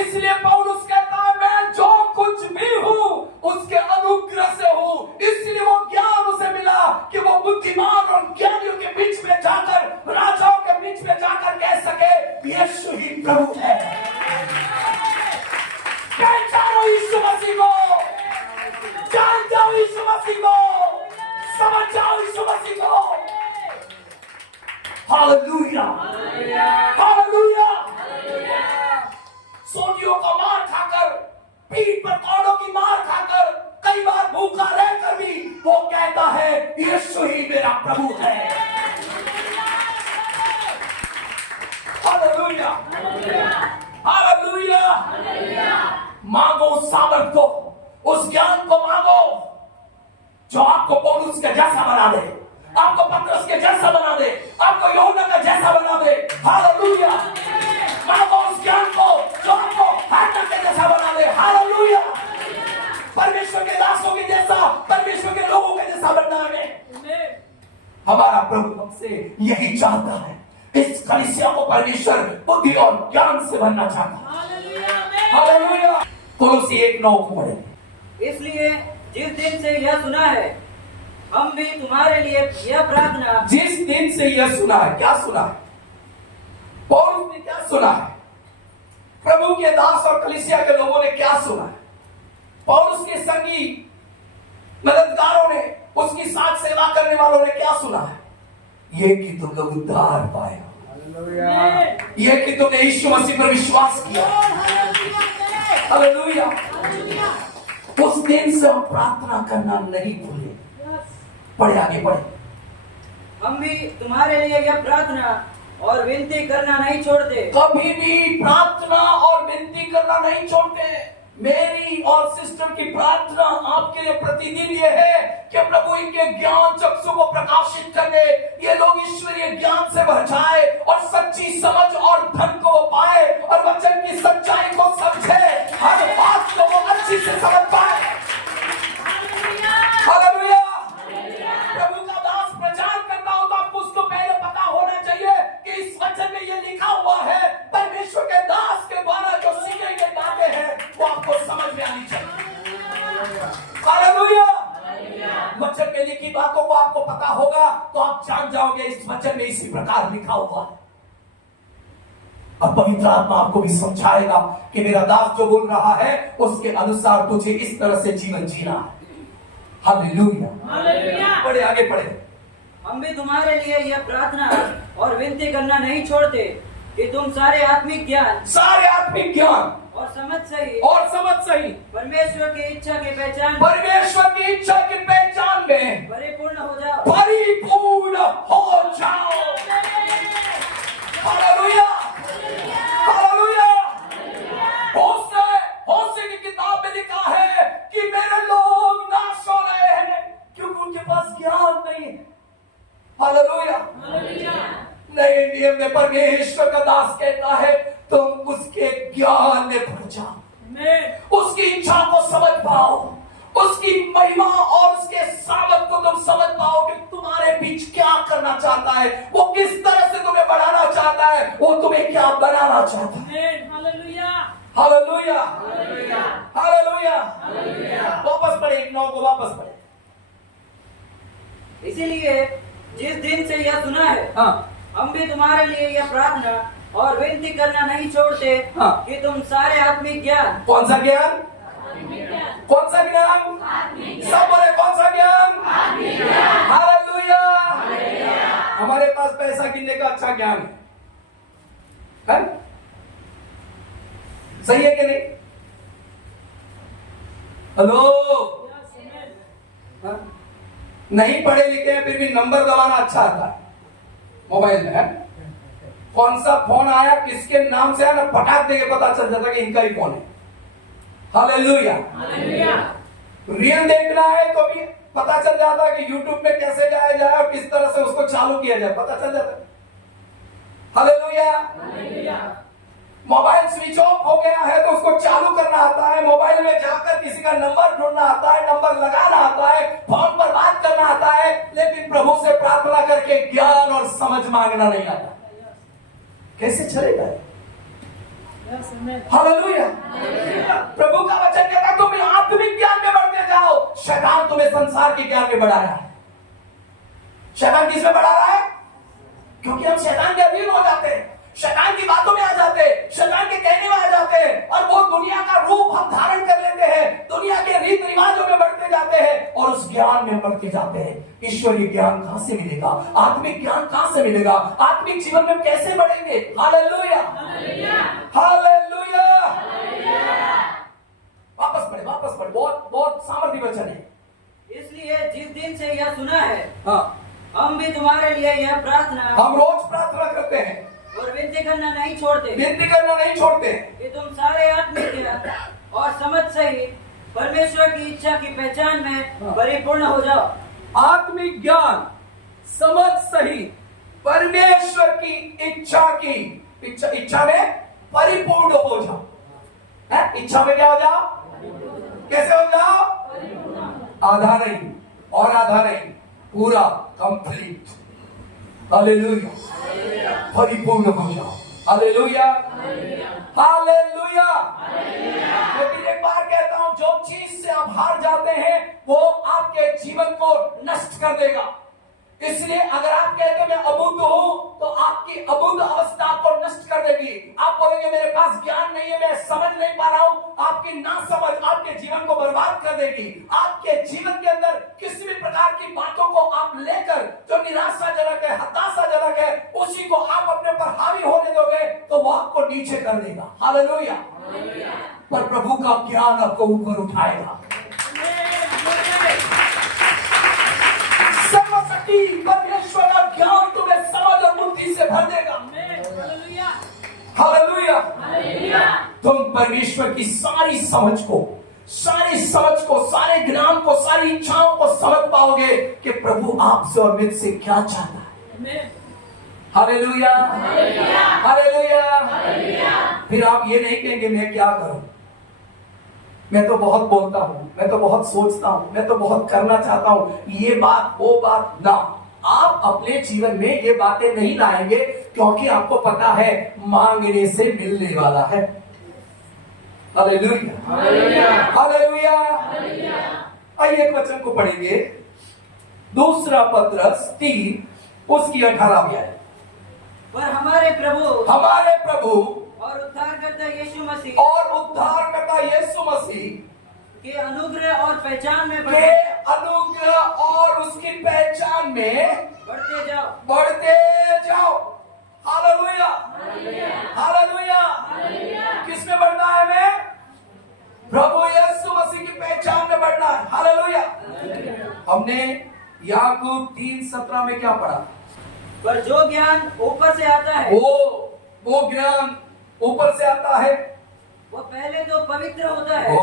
इसलिए पौलुस कहता है मैं जो कुछ भी हूं उसके अनुग्रह से हूं। इसलिए वो ज्ञान उसे मिला कि वो बुद्धिमान और ज्ञानियों के बीच में जाकर, राजाओं के बीच में जाकर कह सके यीशु ही प्रभु है। पहचानो यीशु मसीह को, जान जाओ यीशु मसीह को, समझ जाओ यीशु मसीह को। Hallelujah hallelujah. सोटियों का मार खाकर, पीठ पर कौड़ों की मार खाकर, कई बार भूखा रहकर भी वो कहता है यीशु ही मेरा प्रभु है। Hallelujah hallelujah. मांगो उस सामर्थ को, उस ज्ञान को मांगो जो आपको पौलुस के जैसा बना दे, आपको पतरस के जैसा बना दे, आपको यूहन्ना का जैसा बना दे। हालेलुया। मांगो उस ज्ञान को जो आपको हन्ना के जैसा बना दे। हालेलुया। परमेश्वर के दासों के जैसा, परमेश्वर के लोगों के जैसा बनना है। हमारा प्रभु हमसे यही चाहता है। इस कलीसिया को परमेश्वर बुद्धि और ज्ञान से भरना चाहता है। हालेलुया। कोलोसी 1:9 को पढ़ें। इसलिए जिस दिन से यह सुना है, हम भी तुम्हारे लिए यह प्रार्थना। जिस दिन से यह सुना है, क्या सुना है? पौलुस ने क्या सुना है? प्रभु के दास और कलीसिया के लोगों ने क्या सुना है? पौलुस के संगी मददगारों ने, उसकी साथ सेवा करने वालों ने क्या सुना है? ये कि तुम लोग उद्धार पाए, ये कि तुमने यीशु मसीह पर विश्वास किया। हालेलुया। उस दिन से हम प्रार्थना करना नहीं भूले। पढ़े, आगे पढ़े। हम भी तुम्हारे लिए यह प्रार्थना और विनती करना नहीं छोड़ते। कभी भी प्रार्थना और विनती करना नहीं छोड़ते। मेरी और सिस्टर की प्रार्थना आपके लिए प्रतिदिन ये है कि प्रभु इनके ज्ञान चक्षु को प्रकाशित कर दे, ये लोग ईश्वरीय ज्ञान से भर जाए और सच्ची समझ और धन को वो पाए और वचन की सच्चाई को समझे, हर बात को वो अच्छी से समझ पाए। हालेलुया। प्रभु का दास प्रचार करना हो तो आपको उसको पहले पता होना चाहिए कि इस वचन में ये लिखा हुआ है। परमेश्वर के दास के द्वारा जो सीखे गए बातें हैं वो आपको समझ में आनी चाहिए। हालेलुया। वचन में लिखी बातों को आपको पता होगा तो आप जान जाओगे इस वचन में इसी प्रकार लिखा हुआ है। और पवित्र आत्मा आपको भी समझाएगा कि मेरा दास जो बोल रहा है उसके अनुसार तुझे इस तरह से जीवन जीना है। हालेलुया। पढ़े, आगे पढ़े। हम भी तुम्हारे लिए यह प्रार्थना और विनती करना नहीं छोड़ते कि तुम सारे आत्मिक ज्ञान और समझ सही परमेश्वर की इच्छा की पहचान में परिपूर्ण हो जाओ। Hallelujah hallelujah. होशे की किताब में लिखा है कि मेरे लोग नाश हो रहे हैं क्योंकि उनके पास ज्ञान नहीं है। हालेलुया। नए नियम में परमेश्वर का दास कहता है तुम उसके ज्ञान में भर जाओ, उसकी इच्छा को समझ पाओ, उसकी महिमा और उसके सामर्थ को तुम समझ पाओ कि तुम्हारे बीच क्या करना चाहता है, वो किस तरह से तुम्हें बढ़ाना चाहता है, वो तुम्हें क्या बनाना चाहता है। Hallelujah hallelujah. वापस पढ़े, 1:9 को वापस पढ़े। इसीलिए जिस दिन से यह सुना है, हम भी तुम्हारे लिए यह प्रार्थना और विनती करना नहीं छोड़ते कि तुम सारे आत्मिक ज्ञान। कौन सा ज्ञान? कौन सा ज्ञान? सब बोले कौन सा ज्ञान? हालेलुया। हमारे पास पैसा गिनने का अच्छा ज्ञान है, सही है कि नहीं? हेलो। नहीं पढ़े लिखे फिर भी नंबर दबाना अच्छा आता है मोबाइल में। है कौन सा फोन आया, किसके नाम से आया ना, फटाक देके पता चल जाता कि इनका ही फोन है। हालेलुया। रील देखना है तो भी पता चल जाता है कि यूट्यूब में कैसे जाया जाए और किस तरह से उसको चालू किया जाए, पता चल जाता है। हालेलुया। मोबाइल स्विच ऑफ हो गया है तो उसको चालू करना आता है, मोबाइल में जाकर किसी का नंबर ढूंढना आता है, नंबर लगाना आता है, फोन पर बात करना आता है, लेकिन प्रभु से प्रार्थना करके ज्ञान और समझ मांगना नहीं आता। कैसे चलेगा? हालेलुया। प्रभु का वचन कहता है तुम आत्मिक ज्ञान में बढ़ते जाओ। शैतान तुम्हें संसार के ज्ञान में बढ़ा रहा है। शैतान किस में बढ़ा रहा है? क्योंकि हम शैतान के अधीन हो जाते हैं, शैतान की बातों में आ जाते हैं, शैतान के कहने में आ जाते हैं, और वो दुनिया का रूप हम धारण कर लेते हैं, दुनिया के रीत रिवाजों में बढ़ते जाते हैं और उस ज्ञान में बढ़ते जाते हैं। ईश्वरीय ज्ञान कहां से मिलेगा? आत्मिक ज्ञान कहां से मिलेगा? आत्मिक जीवन में कैसे बढ़ेंगे? Hallelujah, hallelujah. वापस पढ़े, वापस पढ़े, बहुत बहुत सामर्थ्य वचन है। इसलिए जिस दिन से यह सुना है, हाँ, हम भी तुम्हारे लिए यह प्रार्थना, हम रोज प्रार्थना करते हैं और विनती करना नहीं छोड़ते, विनती करना नहीं छोड़ते कि तुम सारे आत्मिक ज्ञान और समझ सहित परमेश्वर की इच्छा की पहचान में परिपूर्ण हो जाओ। आत्मिक ज्ञान, समझ सहित परमेश्वर की इच्छा में परिपूर्ण हो जाओ। इच्छा में क्या हो जाओ? कैसे हो जाओ? आधा नहीं और आधा नहीं, पूरा कंप्लीट। हालेलुया, परिपूर्ण हो जाओ। Hallelujah, hallelujah. लेकिन एक बार कहता हूं, जो चीज से आप हार जाते हैं वो आपके जीवन को नष्ट कर देगा। इसलिए अगर आप कहते हैं मैं अबुद्ध हूं, तो आपकी अबुद्ध अवस्था आपको नष्ट कर देगी। आप बोलेंगे मेरे पास ज्ञान नहीं है, मैं समझ नहीं पा रहा हूं। आपकी नासमझ आपके जीवन को बर्बाद कर देगी। आपके जीवन के अंदर किसी भी प्रकार की बातों को आप लेकर जो निराशाजनक है, हताशाजनक है, उसी को आप अपने पर हावी होने दोगे तो वो आपको नीचे कर देगा। हालेलुया। पर प्रभु का ज्ञान आपको ऊपर उठाएगा। परमेश्वर का ज्ञान तुम्हें समझ और बुद्धि से भर देगा। हालेलुया। तुम परमेश्वर की सारी समझ को, सारे ज्ञान को, सारी इच्छाओं को समझ पाओगे कि प्रभु आपसे और मुझसे क्या चाहता है। Hallelujah, hallelujah. फिर आप ये नहीं कहेंगे मैं क्या करूं, मैं तो बहुत बोलता हूं, मैं तो बहुत सोचता हूं, मैं तो बहुत करना चाहता हूं, ये बात वो बात ना। आप अपने जीवन में ये बातें नहीं लाएंगे, क्योंकि आपको पता है मांगने से मिलने वाला है। Hallelujah, hallelujah. आइए एक वचन को पढ़ेंगे, दूसरा पत्रस 3 उसकी 18 आयत। पर हमारे प्रभु और उद्धारकर्ता यीशु मसीह के अनुग्रह और पहचान में उसकी पहचान में बढ़ते जाओ। Hallelujah, hallelujah. किसमें बढ़ना है? हमें प्रभु यीशु मसीह की पहचान में बढ़ना है। हालेलुया। हमने याकूब 3:17 में क्या पढ़ा? पर जो ज्ञान ऊपर से आता है, वो ज्ञान ऊपर से आता है, वो पहले तो पवित्र होता है।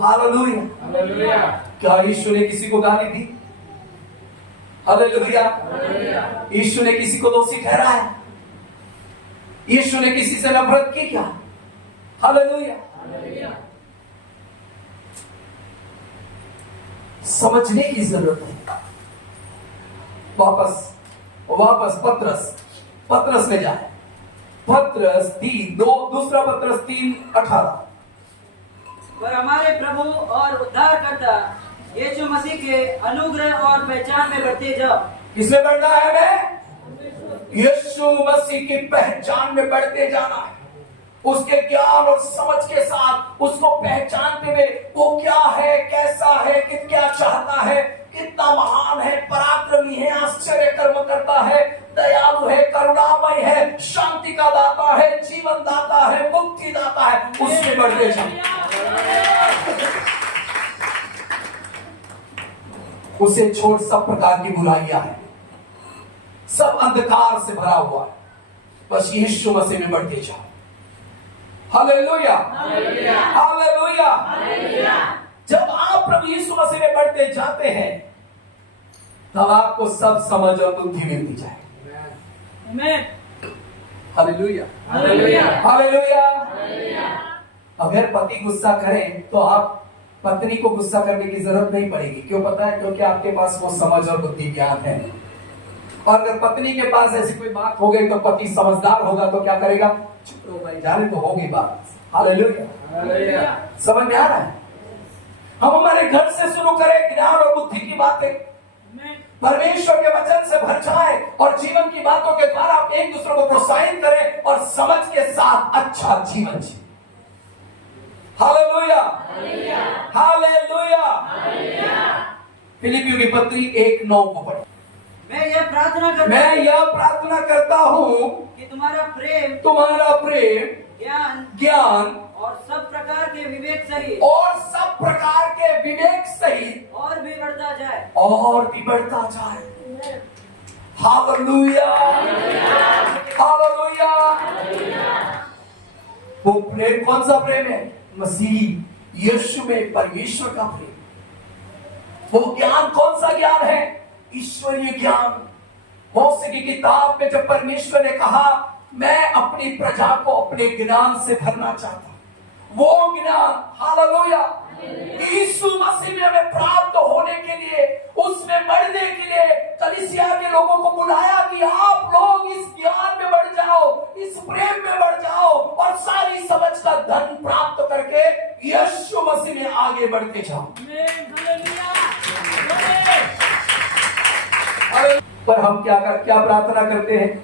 Hallelujah, hallelujah. क्या यीशु ने किसी को गाली दी? हालेलुया। यीशु ने किसी को दोषी ठहराया? यीशु ने किसी से नफरत की क्या? हालेलुया। समझने की जरूरत है। वापस पत्रस में जाए। पत्रस 3 दूसरा पत्रस 3:18। पर हमारे प्रभु और उद्धारकर्ता यीशु मसीह के अनुग्रह और पहचान में बढ़ते जाओ। किसमें बढ़ना है? हमें यीशु मसीह की पहचान में बढ़ते जाना है। उसके ज्ञान और समझ के साथ उसको पहचानते हुए वो क्या है, कैसा है, क्या चाहता है, कितना महान है, पराक्रमी है, आश्चर्य कर्म करता है, दयालु है, करुणामय है, शांति का दाता है, जीवन दाता है, मुक्ति दाता है, उसमें बढ़ते जाओ। उसे छोड़ सब प्रकार की बुराइयां हैं, सब अंधकार से भरा हुआ है, बस यीशु मसीह में बढ़ते जाओ। Hallelujah, hallelujah. जब आप प्रभु यीशु मसीह में बढ़ते जाते हैं तब आपको सब समझ और बुद्धि मिलती जाए। Hallelujah, hallelujah, hallelujah. अगर पति गुस्सा करें तो आप पत्नी को गुस्सा करने की जरूरत नहीं पड़ेगी। क्यों पता है? क्योंकि आपके पास वो समझ और बुद्धि ज्ञान है। और अगर पत्नी के पास ऐसी कोई बात हो गई तो पति समझदार होगा तो क्या करेगा? चुप रहो भाई, जाने तो होगी बात। हालेलुया, समझ में आ रहा है? हम हमारे घर से शुरू करें ज्ञान और बुद्धि की बातें, परमेश्वर के वचन से भर जाए और जीवन की बातों के द्वारा आप एक दूसरे को प्रोत्साहित करें और समझ के साथ अच्छा जीवन जिए। Hallelujah, hallelujah. फिलिपियों की पत्री 1:9 को पढ़ो। मैं यह प्रार्थना करता हूँ कि तुम्हारा प्रेम, ज्ञान और सब प्रकार के विवेक सहित और भी बढ़ता जाए। Hallelujah, hallelujah. वो प्रेम कौन सा प्रेम है? मसीह यीशु में परमेश्वर का प्रेम। वो ज्ञान कौन सा ज्ञान है? ईश्वरीय ज्ञान। मौसे की किताब में जब परमेश्वर ने कहा मैं अपनी प्रजा को अपने ज्ञान से भरना चाहता हूं, वो ज्ञान, हालेलुया, यीशु मसीह में हमें प्राप्त होने के लिए, उसमें बढ़ने के लिए कलीसिया के लोगों को बुलाया कि आप लोग इस ज्ञान में बढ़ जाओ, इस प्रेम में बढ़ जाओ और सारी समझ का धन प्राप्त करके यीशु मसीह में आगे बढ़ते जाओ। पर हम क्या प्रार्थना करते हैं?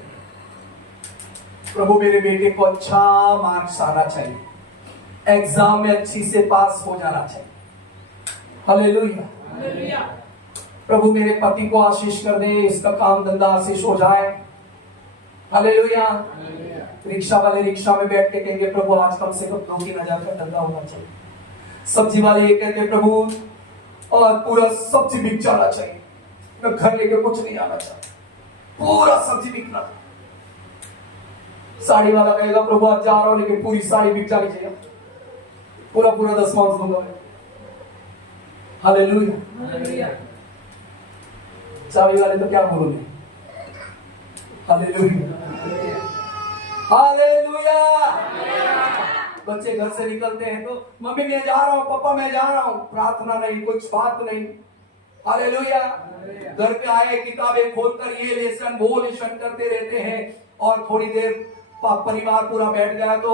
प्रभु मेरे बेटे को अच्छा मार्क्स आना चाहिए, एग्जाम में अच्छी से पास हो जाना चाहिए। हालेलुया। प्रभु मेरे पति को आशीष कर दे, इसका काम धंधा आशीष हो जाए। हालेलुया। रिक्शा वाले रिक्शा में बैठ के कहेंगे प्रभु आज कम से कम 2-3 का धंधा होना चाहिए। सब्जी वाले ये कहते प्रभु और पूरा सब्जी बिक जाना चाहिए, मैं घर लेके कुछ नहीं आना चाहता, पूरा सब्जी बिकना चाहिए। साड़ी वाला कहेगा प्रभु आज जा रहा हूं लेकिन पूरी साड़ी बिक जानी चाहिए, पूरा 10 दूंगा। हालेलुया। चाबी वाले तो क्या बोलोगे? Hallelujah, hallelujah. बच्चे घर से निकलते हैं तो मम्मी मैं जा रहा हूं, पापा मैं जा रहा हूं, प्रार्थना नहीं, कुछ बात नहीं। हालेलुया। घर पे आए किताबें खोलकर ये लेसन वो लेसन करते रहते हैं और थोड़ी देर परिवार पूरा बैठ गया तो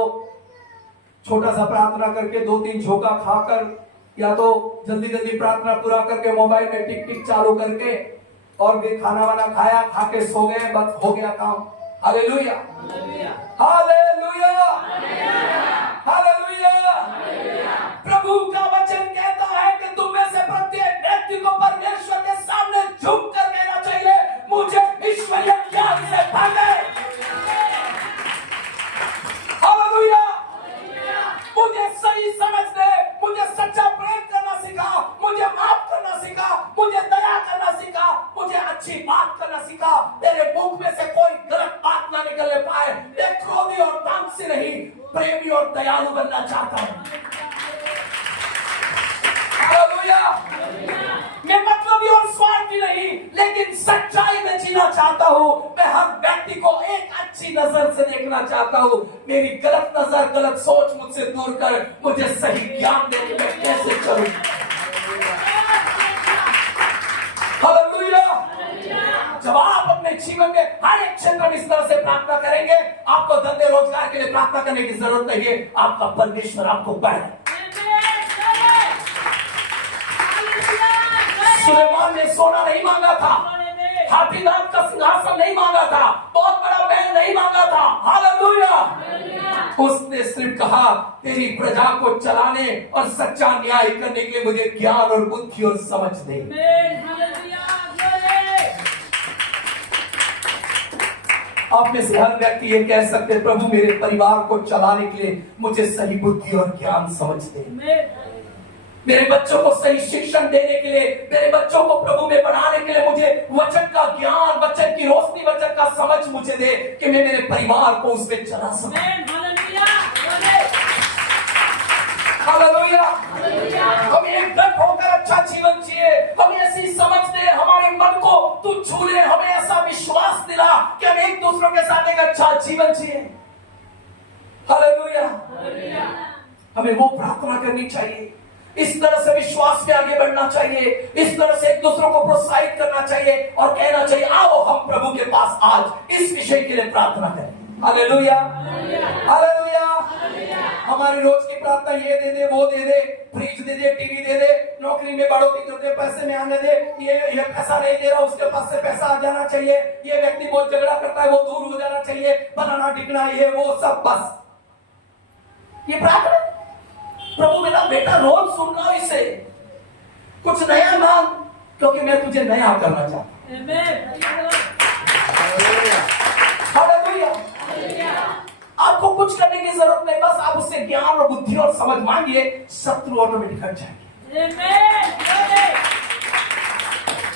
छोटा सा प्रार्थना करके 2-3 झोंका खाकर या तो जल्दी प्रार्थना पूरा करके मोबाइल में टिक टिक चालू करके और भी खाना वाना खाया, खा के सो गए, बस हो गया काम। Hallelujah, hallelujah, hallelujah. प्रभु का वचन कहता है कि तुम में से प्रत्येक व्यक्ति को परमेश्वर के सामने झुक कर कहना चाहिए मुझे ईश्वरीय ज्ञान से भर दे। हालेलुया। मुझे सही समझ दे, मुझे सच्चा प्रेम करना सिखा, मुझे माफ करना सिखा, मुझे दया करना सिखा, मुझे अच्छी बात करना सिखा। तेरे मुख में से कोई गलत बात ना निकलने पाए। मैं क्रोधी और तंग से नहीं, प्रेमी और दयालु बनना चाहता हूं। हालेलुया। मैं मतलबी और स्वार्थी नहीं, लेकिन सच्चाई में जीना चाहता हूं। मैं हर व्यक्ति को एक अच्छी नजर से देखना चाहता हूं। मेरी गलत नजर, गलत सोच मुझसे दूर कर, मुझे सही ज्ञान दे कि मैं कैसे चलूं। हालेलुया। जब आप अपने जीवन में हर एक क्षेत्र में इस तरह से प्रार्थना करेंगे, आपको धंधे रोजगार के लिए प्रार्थना करने की जरूरत नहीं है। आपका परमेश्वर आपको पहले। सुलेमान ने सोना नहीं मांगा था, हाथी दांत का सिंहासन नहीं मांगा था, बहुत बड़ा महल नहीं मांगा था। हालेलुया। उसने सिर्फ कहा तेरी प्रजा को चलाने और सच्चा न्याय करने के लिए मुझे ज्ञान और बुद्धि और समझ दे। आप में से हर व्यक्ति ये कह सकते हैं प्रभु मेरे परिवार को चलाने के लिए मुझे सही बुद्धि और ज्ञान समझ दे। मेरे बच्चों को सही शिक्षण देने के लिए, मेरे बच्चों को प्रभु में बढ़ाने के लिए मुझे वचन का ज्ञान, वचन की रोशनी, वचन का समझ मुझे दे कि मैं मेरे परिवार को उसमें चला सकूं। हालेलुया। हम एकजुट होकर अच्छा जीवन जिए, हम ऐसी समझ दे, हमारे मन को तू छू ले, हमें ऐसा विश्वास दिला कि हम एक दूसरों के साथ एक अच्छा जीवन जिए। करनी चाहिए, इस तरह से विश्वास में आगे बढ़ना चाहिए, इस तरह से एक दूसरों को प्रोत्साहित करना चाहिए और कहना चाहिए आओ हम प्रभु के पास आज इस विषय के लिए प्रार्थना करें। Hallelujah, hallelujah. हमारी रोज की प्रार्थना ये दे दे, वो दे दे, फ्रिज दे दे, टीवी दे दे, नौकरी में बढ़ोतरी कर दे, पैसे में आने दे, ये पैसा नहीं दे रहा उसके पास से पैसा आ जाना चाहिए, ये व्यक्ति बहुत झगड़ा करता है वो दूर हो जाना चाहिए, बनाना टिकना ये वो सब, बस ये प्रार्थना। प्रभु मेरा बेटा रोज सुन रहा है इसे, कुछ नया मांग क्योंकि मैं तुझे नया करना चाहता हूं। हालेलुया। आपको कुछ करने की जरूरत नहीं, बस आप उससे ज्ञान और बुद्धि और समझ मांगिए, शत्रु ऑटोमेटिक हट जाएंगे,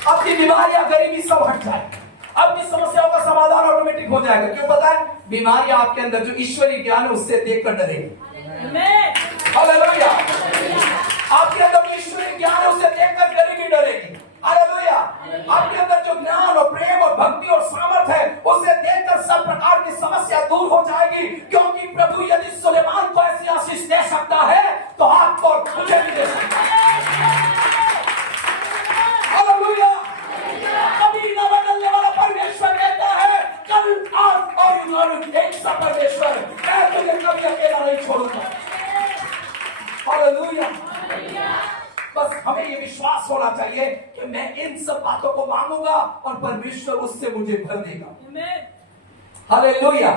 आपकी बीमारियां गरीबी सब हट जाएगी, आपकी समस्याओं का समाधान ऑटोमेटिक हो जाएगा। क्यों पता है? बीमारियां आपके अंदर जो ईश्वरीय ज्ञान है उससे देखकर डरेगी। हालेलुया। आपके अंदर जो ईश्वरीय ज्ञान है उसे देखकर गरीबी डरेगी। हालेलुया। आपके अंदर जो ज्ञान और प्रेम और भक्ति और सामर्थ्य है उसे देखकर सब प्रकार की समस्या दूर हो जाएगी, क्योंकि प्रभु यदि सुलेमान को ऐसी आशीष दे सकता है तो आपको और मुझे भी दे सकता है। हालेलुया। कभी न बदलने वाला परमेश्वर कहता है कल आज और युगानुयुग एक सा परमेश्वर, मैं तुझे कभी अकेला नहीं छोड़ूंगा। हालेलुया। बस हमें ये विश्वास होना चाहिए कि मैं इन सब बातों को मांगूंगा और परमेश्वर उससे मुझे भर देगा। हालेलुया।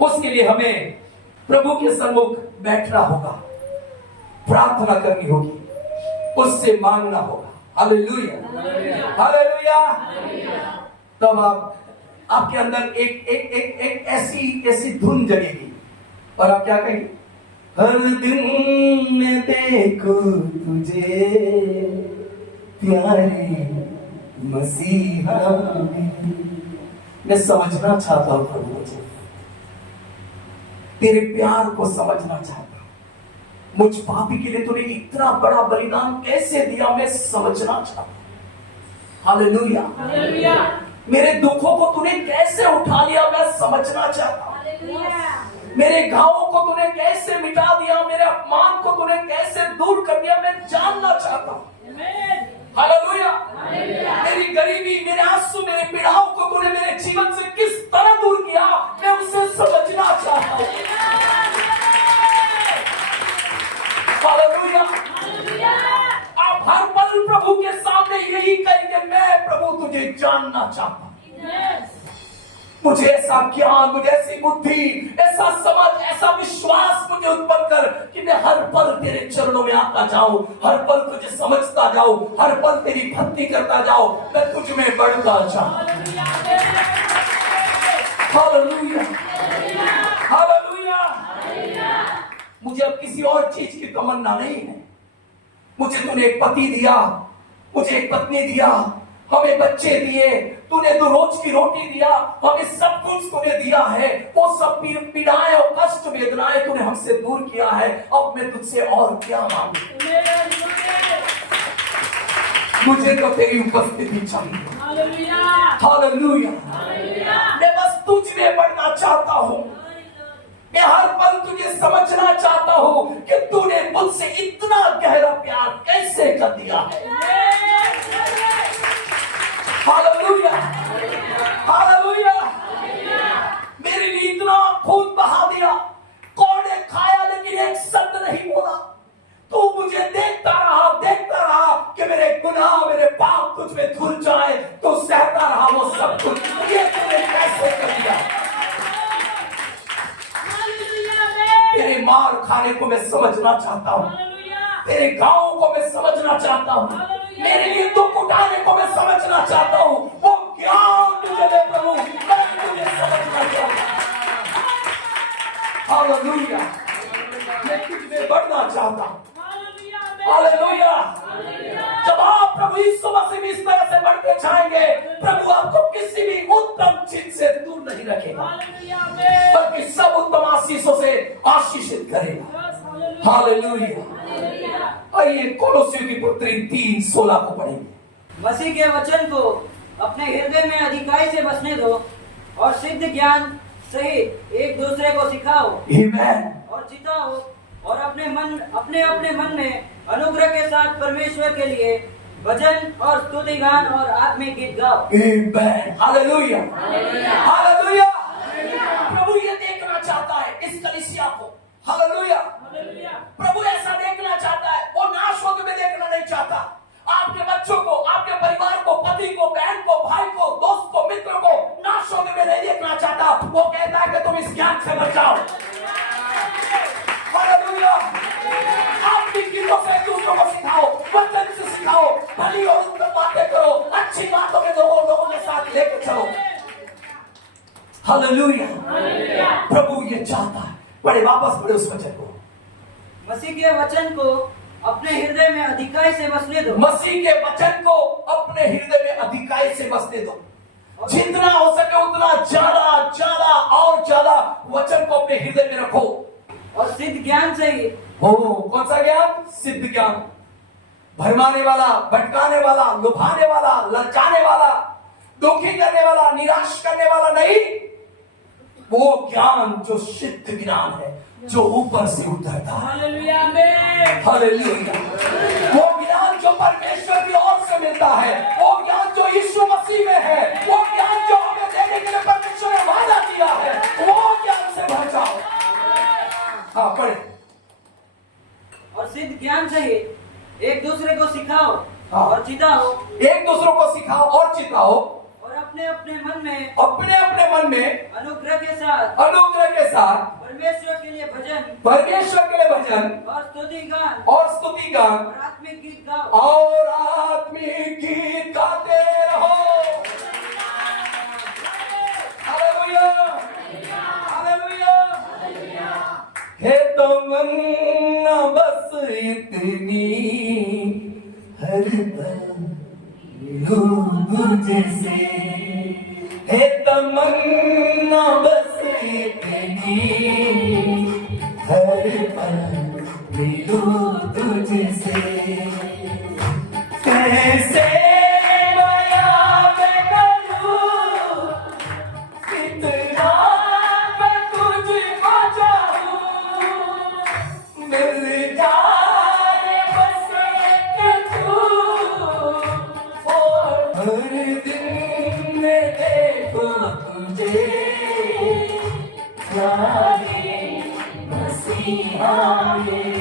उसके लिए हमें प्रभु के सम्मुख बैठना होगा, प्रार्थना करनी होगी, उससे मांगना होगा। Hallelujah, hallelujah. तब आपके अंदर एक ऐसी धुन जगेगी और आप क्या कहेंगे? हर दिन मैं देखूं तुझे प्यारे मसीहा, मैं समझना चाहता हूं प्रभु, मुझे तेरे प्यार को समझना चाहता हूं। मुझ पापी के लिए तूने इतना बड़ा बलिदान कैसे दिया, मैं समझना चाहता हूं। Hallelujah, hallelujah. मेरे दुखों को तूने कैसे उठा लिया, मैं समझना चाहता हूं। मेरे घावों को तूने कैसे मिटा दिया, मेरे अपमान को तूने कैसे दूर कर दिया, मैं जानना चाहता हूं। हालेलुया। मेरी गरीबी, मेरे आंसू, मेरे पीड़ाओं को तूने मेरे जीवन से किस तरह दूर किया, मैं उसे समझना चाहता हूं। हालेलुया। आप हर पल प्रभु के सामने यही कहेंगे, मैं प्रभु तुझे जानना चाहता हूं। मुझे ऐसा ज्ञान, मुझे ऐसी बुद्धि, ऐसा समझ, ऐसा विश्वास मुझे उत्पन्न कर कि मैं हर पल तेरे चरणों में आता जाऊं, हर पल तुझे समझता जाऊं, हर पल तेरी भक्ति करता जाऊं, मैं तुझ में बढ़ता जाऊं। Hallelujah, hallelujah. मुझे अब किसी और चीज की तमन्ना नहीं है। मुझे तूने एक पति दिया, मुझे एक पत्नी दिया, हमें बच्चे दिए, तूने तो रोज की रोटी दिया, हमें सब कुछ तूने दिया है। वो सब पीड़ाएं और कष्ट वेदनाएं तूने हमसे दूर किया है। अब मैं तुझसे और क्या मांगू? मुझे तो तेरी उपस्थिति चाहिए। हालेलुया। मैं बस तुझ में बढ़ना चाहता हूँ। मैं हर पल तुझे समझना चाहता हूँ कि तूने मुझसे इतना गहरा प्यार कैसे कर दिया है। Hallelujah, hallelujah. मेरे लिए इतना खून बहा दिया, कौन ने खाया लेकिन एक शब्द नहीं बोला। तू मुझे देखता रहा कि मेरे गुनाह, मेरे पाप तुझ में धुल जाए, तो सहता रहा वो सब कुछ। ये तूने कैसे कर दिया? तेरे मार खाने को मैं समझना चाहता हूँ, तेरे गाँव को मैं समझना चाहता हूँ, मेरे लिए दुख उठाने को मैं समझना चाहता हूँ। वो ज्ञान मुझे दे प्रभु, मैं तुझे समझना चाहता हूँ। हालेलुया। मैं तुझ में बढ़ना चाहता हूँ। हालेलुया। जब आप प्रभु यीशु मसीह में इस तरह से बढ़ते जाएंगे, प्रभु आपको किसी भी उत्तम चीज से दूर नहीं रखेगा, बल्कि सब उत्तम आशीषों से आशीषित करेगा। हालेलुया। आइए कोलोसियों की पुत्री 3:16 को पढ़ेंगे। मसीह के वचन को अपने हृदय में अधिकाई से बसने दो और सिद्ध ज्ञान सहित एक दूसरे को सिखाओ आमेन। और जिताओ और अपने अपने मन में अनुग्रह के साथ परमेश्वर के लिए भजन और स्तुति गान और आत्मिक गीत गाओ। Amen. Hallelujah. Hallelujah. प्रभु ये देखना चाहता है इस कलीसिया को। हालेलुया। प्रभु ऐसा देखना चाहता है, वो नाश होते हुए देखना नहीं चाहता। आपके बच्चों को, आपके परिवार को, पति को, बहन को, भाई को, दोस्त को, मित्र को नाश होते हुए नहीं देखना चाहता। वो कहता है कि तुम इस ज्ञान से बचाओ। हालेलुया। आपकी गीतों से दूसरों को सिखाओ, वचन से सिखाओ, भली और उत्तम बातें करो, अच्छी बातों के लोगों के साथ लेकर चलो। हालेलुया। प्रभु ये चाहता है। पढ़े, वापस पढ़े उस वचन को। मसीह के वचन को अपने हृदय में अधिकाई से बसने दो। मसीह के वचन को अपने हृदय में अधिकाई से बसने दो। जितना हो सके उतना ज्यादा और ज्यादा वचन को अपने हृदय में रखो। और सिद्ध ज्ञान से ही। कौन सा ज्ञान? सिद्ध ज्ञान। भरमाने वाला, भटकाने वाला, लुभाने वाला, ललचाने वाला, दुखी करने वाला, निराश करने वाला नहीं। वो ज्ञान जो सिद्ध ज्ञान है, जो ऊपर से उतरता है। हालेलुया, आमीन। हालेलुया। वो ज्ञान जो परमेश्वर की ओर से मिलता है, वो ज्ञान जो यीशु मसीह में है, वो ज्ञान जो हमें देने के लिए परमेश्वर ने वादा किया है, वो ज्ञान से भर जाओ। हाँ, पढ़े। और सिद्ध ज्ञान से ही एक दूसरे को सिखाओ और चिताओ। एक दूसरों को सिखाओ और चिताओ। और अपने अपने मन में अनुग्रह के साथ परमेश्वर के लिए भजन और स्तुति गान और आत्मिक गीत गाते रहो। हालेलुया। हालेलुया। है तमन्ना बस इतनी हर पल तुझसे, है तमन्ना बस इतनी हर पल मिलूं तुझसे। कैसे बयां मैं करूं कितना मैं तुझको चाहूं। मिल जाए बस एक तू, हर दिन मैं देखो तुझे प्यारे मसीहा में।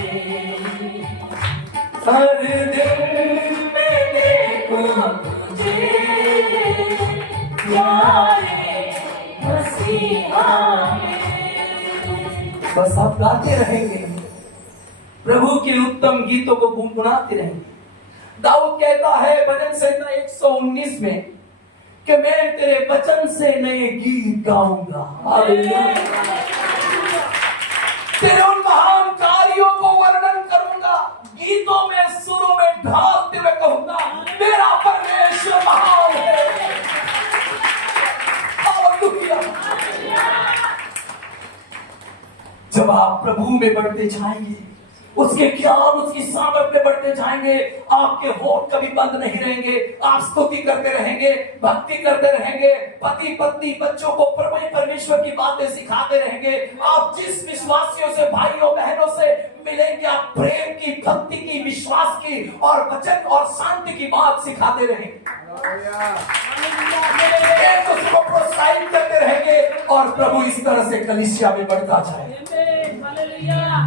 हर दिन मैं देखो तुझे प्यारे मसीहा में। बस आप गाते रहेंगे, प्रभु के उत्तम गीतों को गुनगुनाते रहेंगे। दाऊद कहता है भजन संहिता 119 में कि मैं तेरे वचन से नए गीत गाऊंगा। हालेलुया। तेरे उन महान कार्यों को वर्णन करूंगा, गीतों में, सुरों में ढालते हुए कहूंगा, मेरा परमेश्वर महान है। हालेलुया। जब आप प्रभु में बढ़ते जाएंगे, उसके ज्ञान, उसकी सामर्थ में बढ़ते जाएंगे, आपके होठ कभी बंद नहीं रहेंगे। आप स्तुति करते रहेंगे, भक्ति करते रहेंगे, पति पत्नी बच्चों को परमेश्वर की बातें सिखाते रहेंगे। आप जिस विश्वासियों से, भाइयों बहनों से मिलेंगे, आप प्रेम की, भक्ति की, विश्वास की और वचन और शांति की बात सिखाते रहेंगे। एक दूसरे को प्रोत्साहित करते रहेंगे और प्रभु इस तरह से कलीसिया में बढ़ता जाए।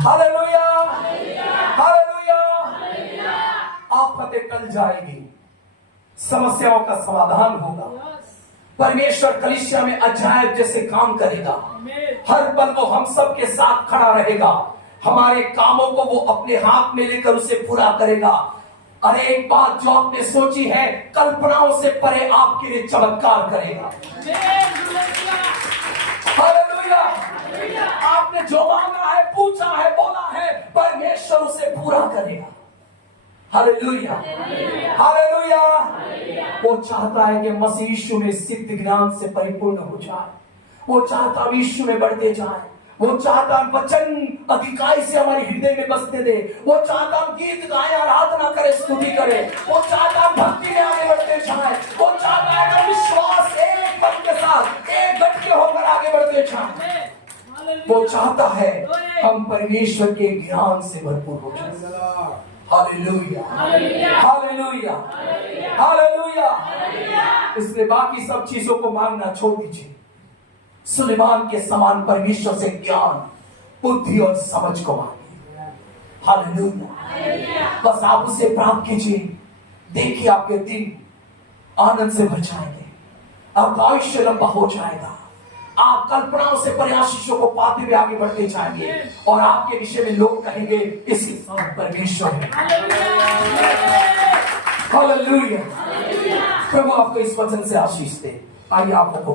हालेलुया। हालेलुया। आफतें टल जाएगी, समस्याओं का समाधान होगा। परमेश्वर कलीसिया में अजायब जैसे काम करेगा। हर पल वो हम सब के साथ खड़ा रहेगा। हमारे कामों को वो अपने हाथ में लेकर उसे पूरा करेगा। अरे एक बात जो आपने सोची है, कल्पनाओं से परे आपके लिए चमत्कार करेगा। हालेलुया। आपने जो मांगा है, पूछा है, बोला है, परमेश्वर उसे पूरा करेगा। हालेलुया। हालेलुया। वो चाहता है कि मसीह यीशु में सिद्ध ज्ञान से परिपूर्ण हो जाए। वो चाहता है यीशु में बढ़ते जाए। वो चाहता है वचन अधिकाई से हमारे हृदय में बसने दे। वो चाहता हम गीत गाएं, आराधना करें, स्तुति करें। वो चाहता हम भक्ति में आगे बढ़ते जाएं। वो चाहता है कि विश्वास एक मन के साथ, एक गठ के होकर आगे बढ़ते जाएं। वो चाहता है हम परमेश्वर के ज्ञान से भरपूर हो जाए। Hallelujah, hallelujah, hallelujah. इसलिए बाकी सब चीजों को मांगना छोड़ दीजिए। सुलेमान के समान परमेश्वर से ज्ञान, बुद्धि और समझ को मांगिए। हालेलुया। बस आप उसे प्राप्त कीजिए, देखिए आपके दिन आनंद से भर जाएंगे, आपका आयुष्य लंबा हो जाएगा, आप कल्पनाओं से परे आशीषों को पाते हुए आगे बढ़ते जाएंगे और आपके विषय में लोग कहेंगे इसके साथ परमेश्वर है। हालेलुया। प्रभु आपको इस वचन से आशीष दे। आइए आप को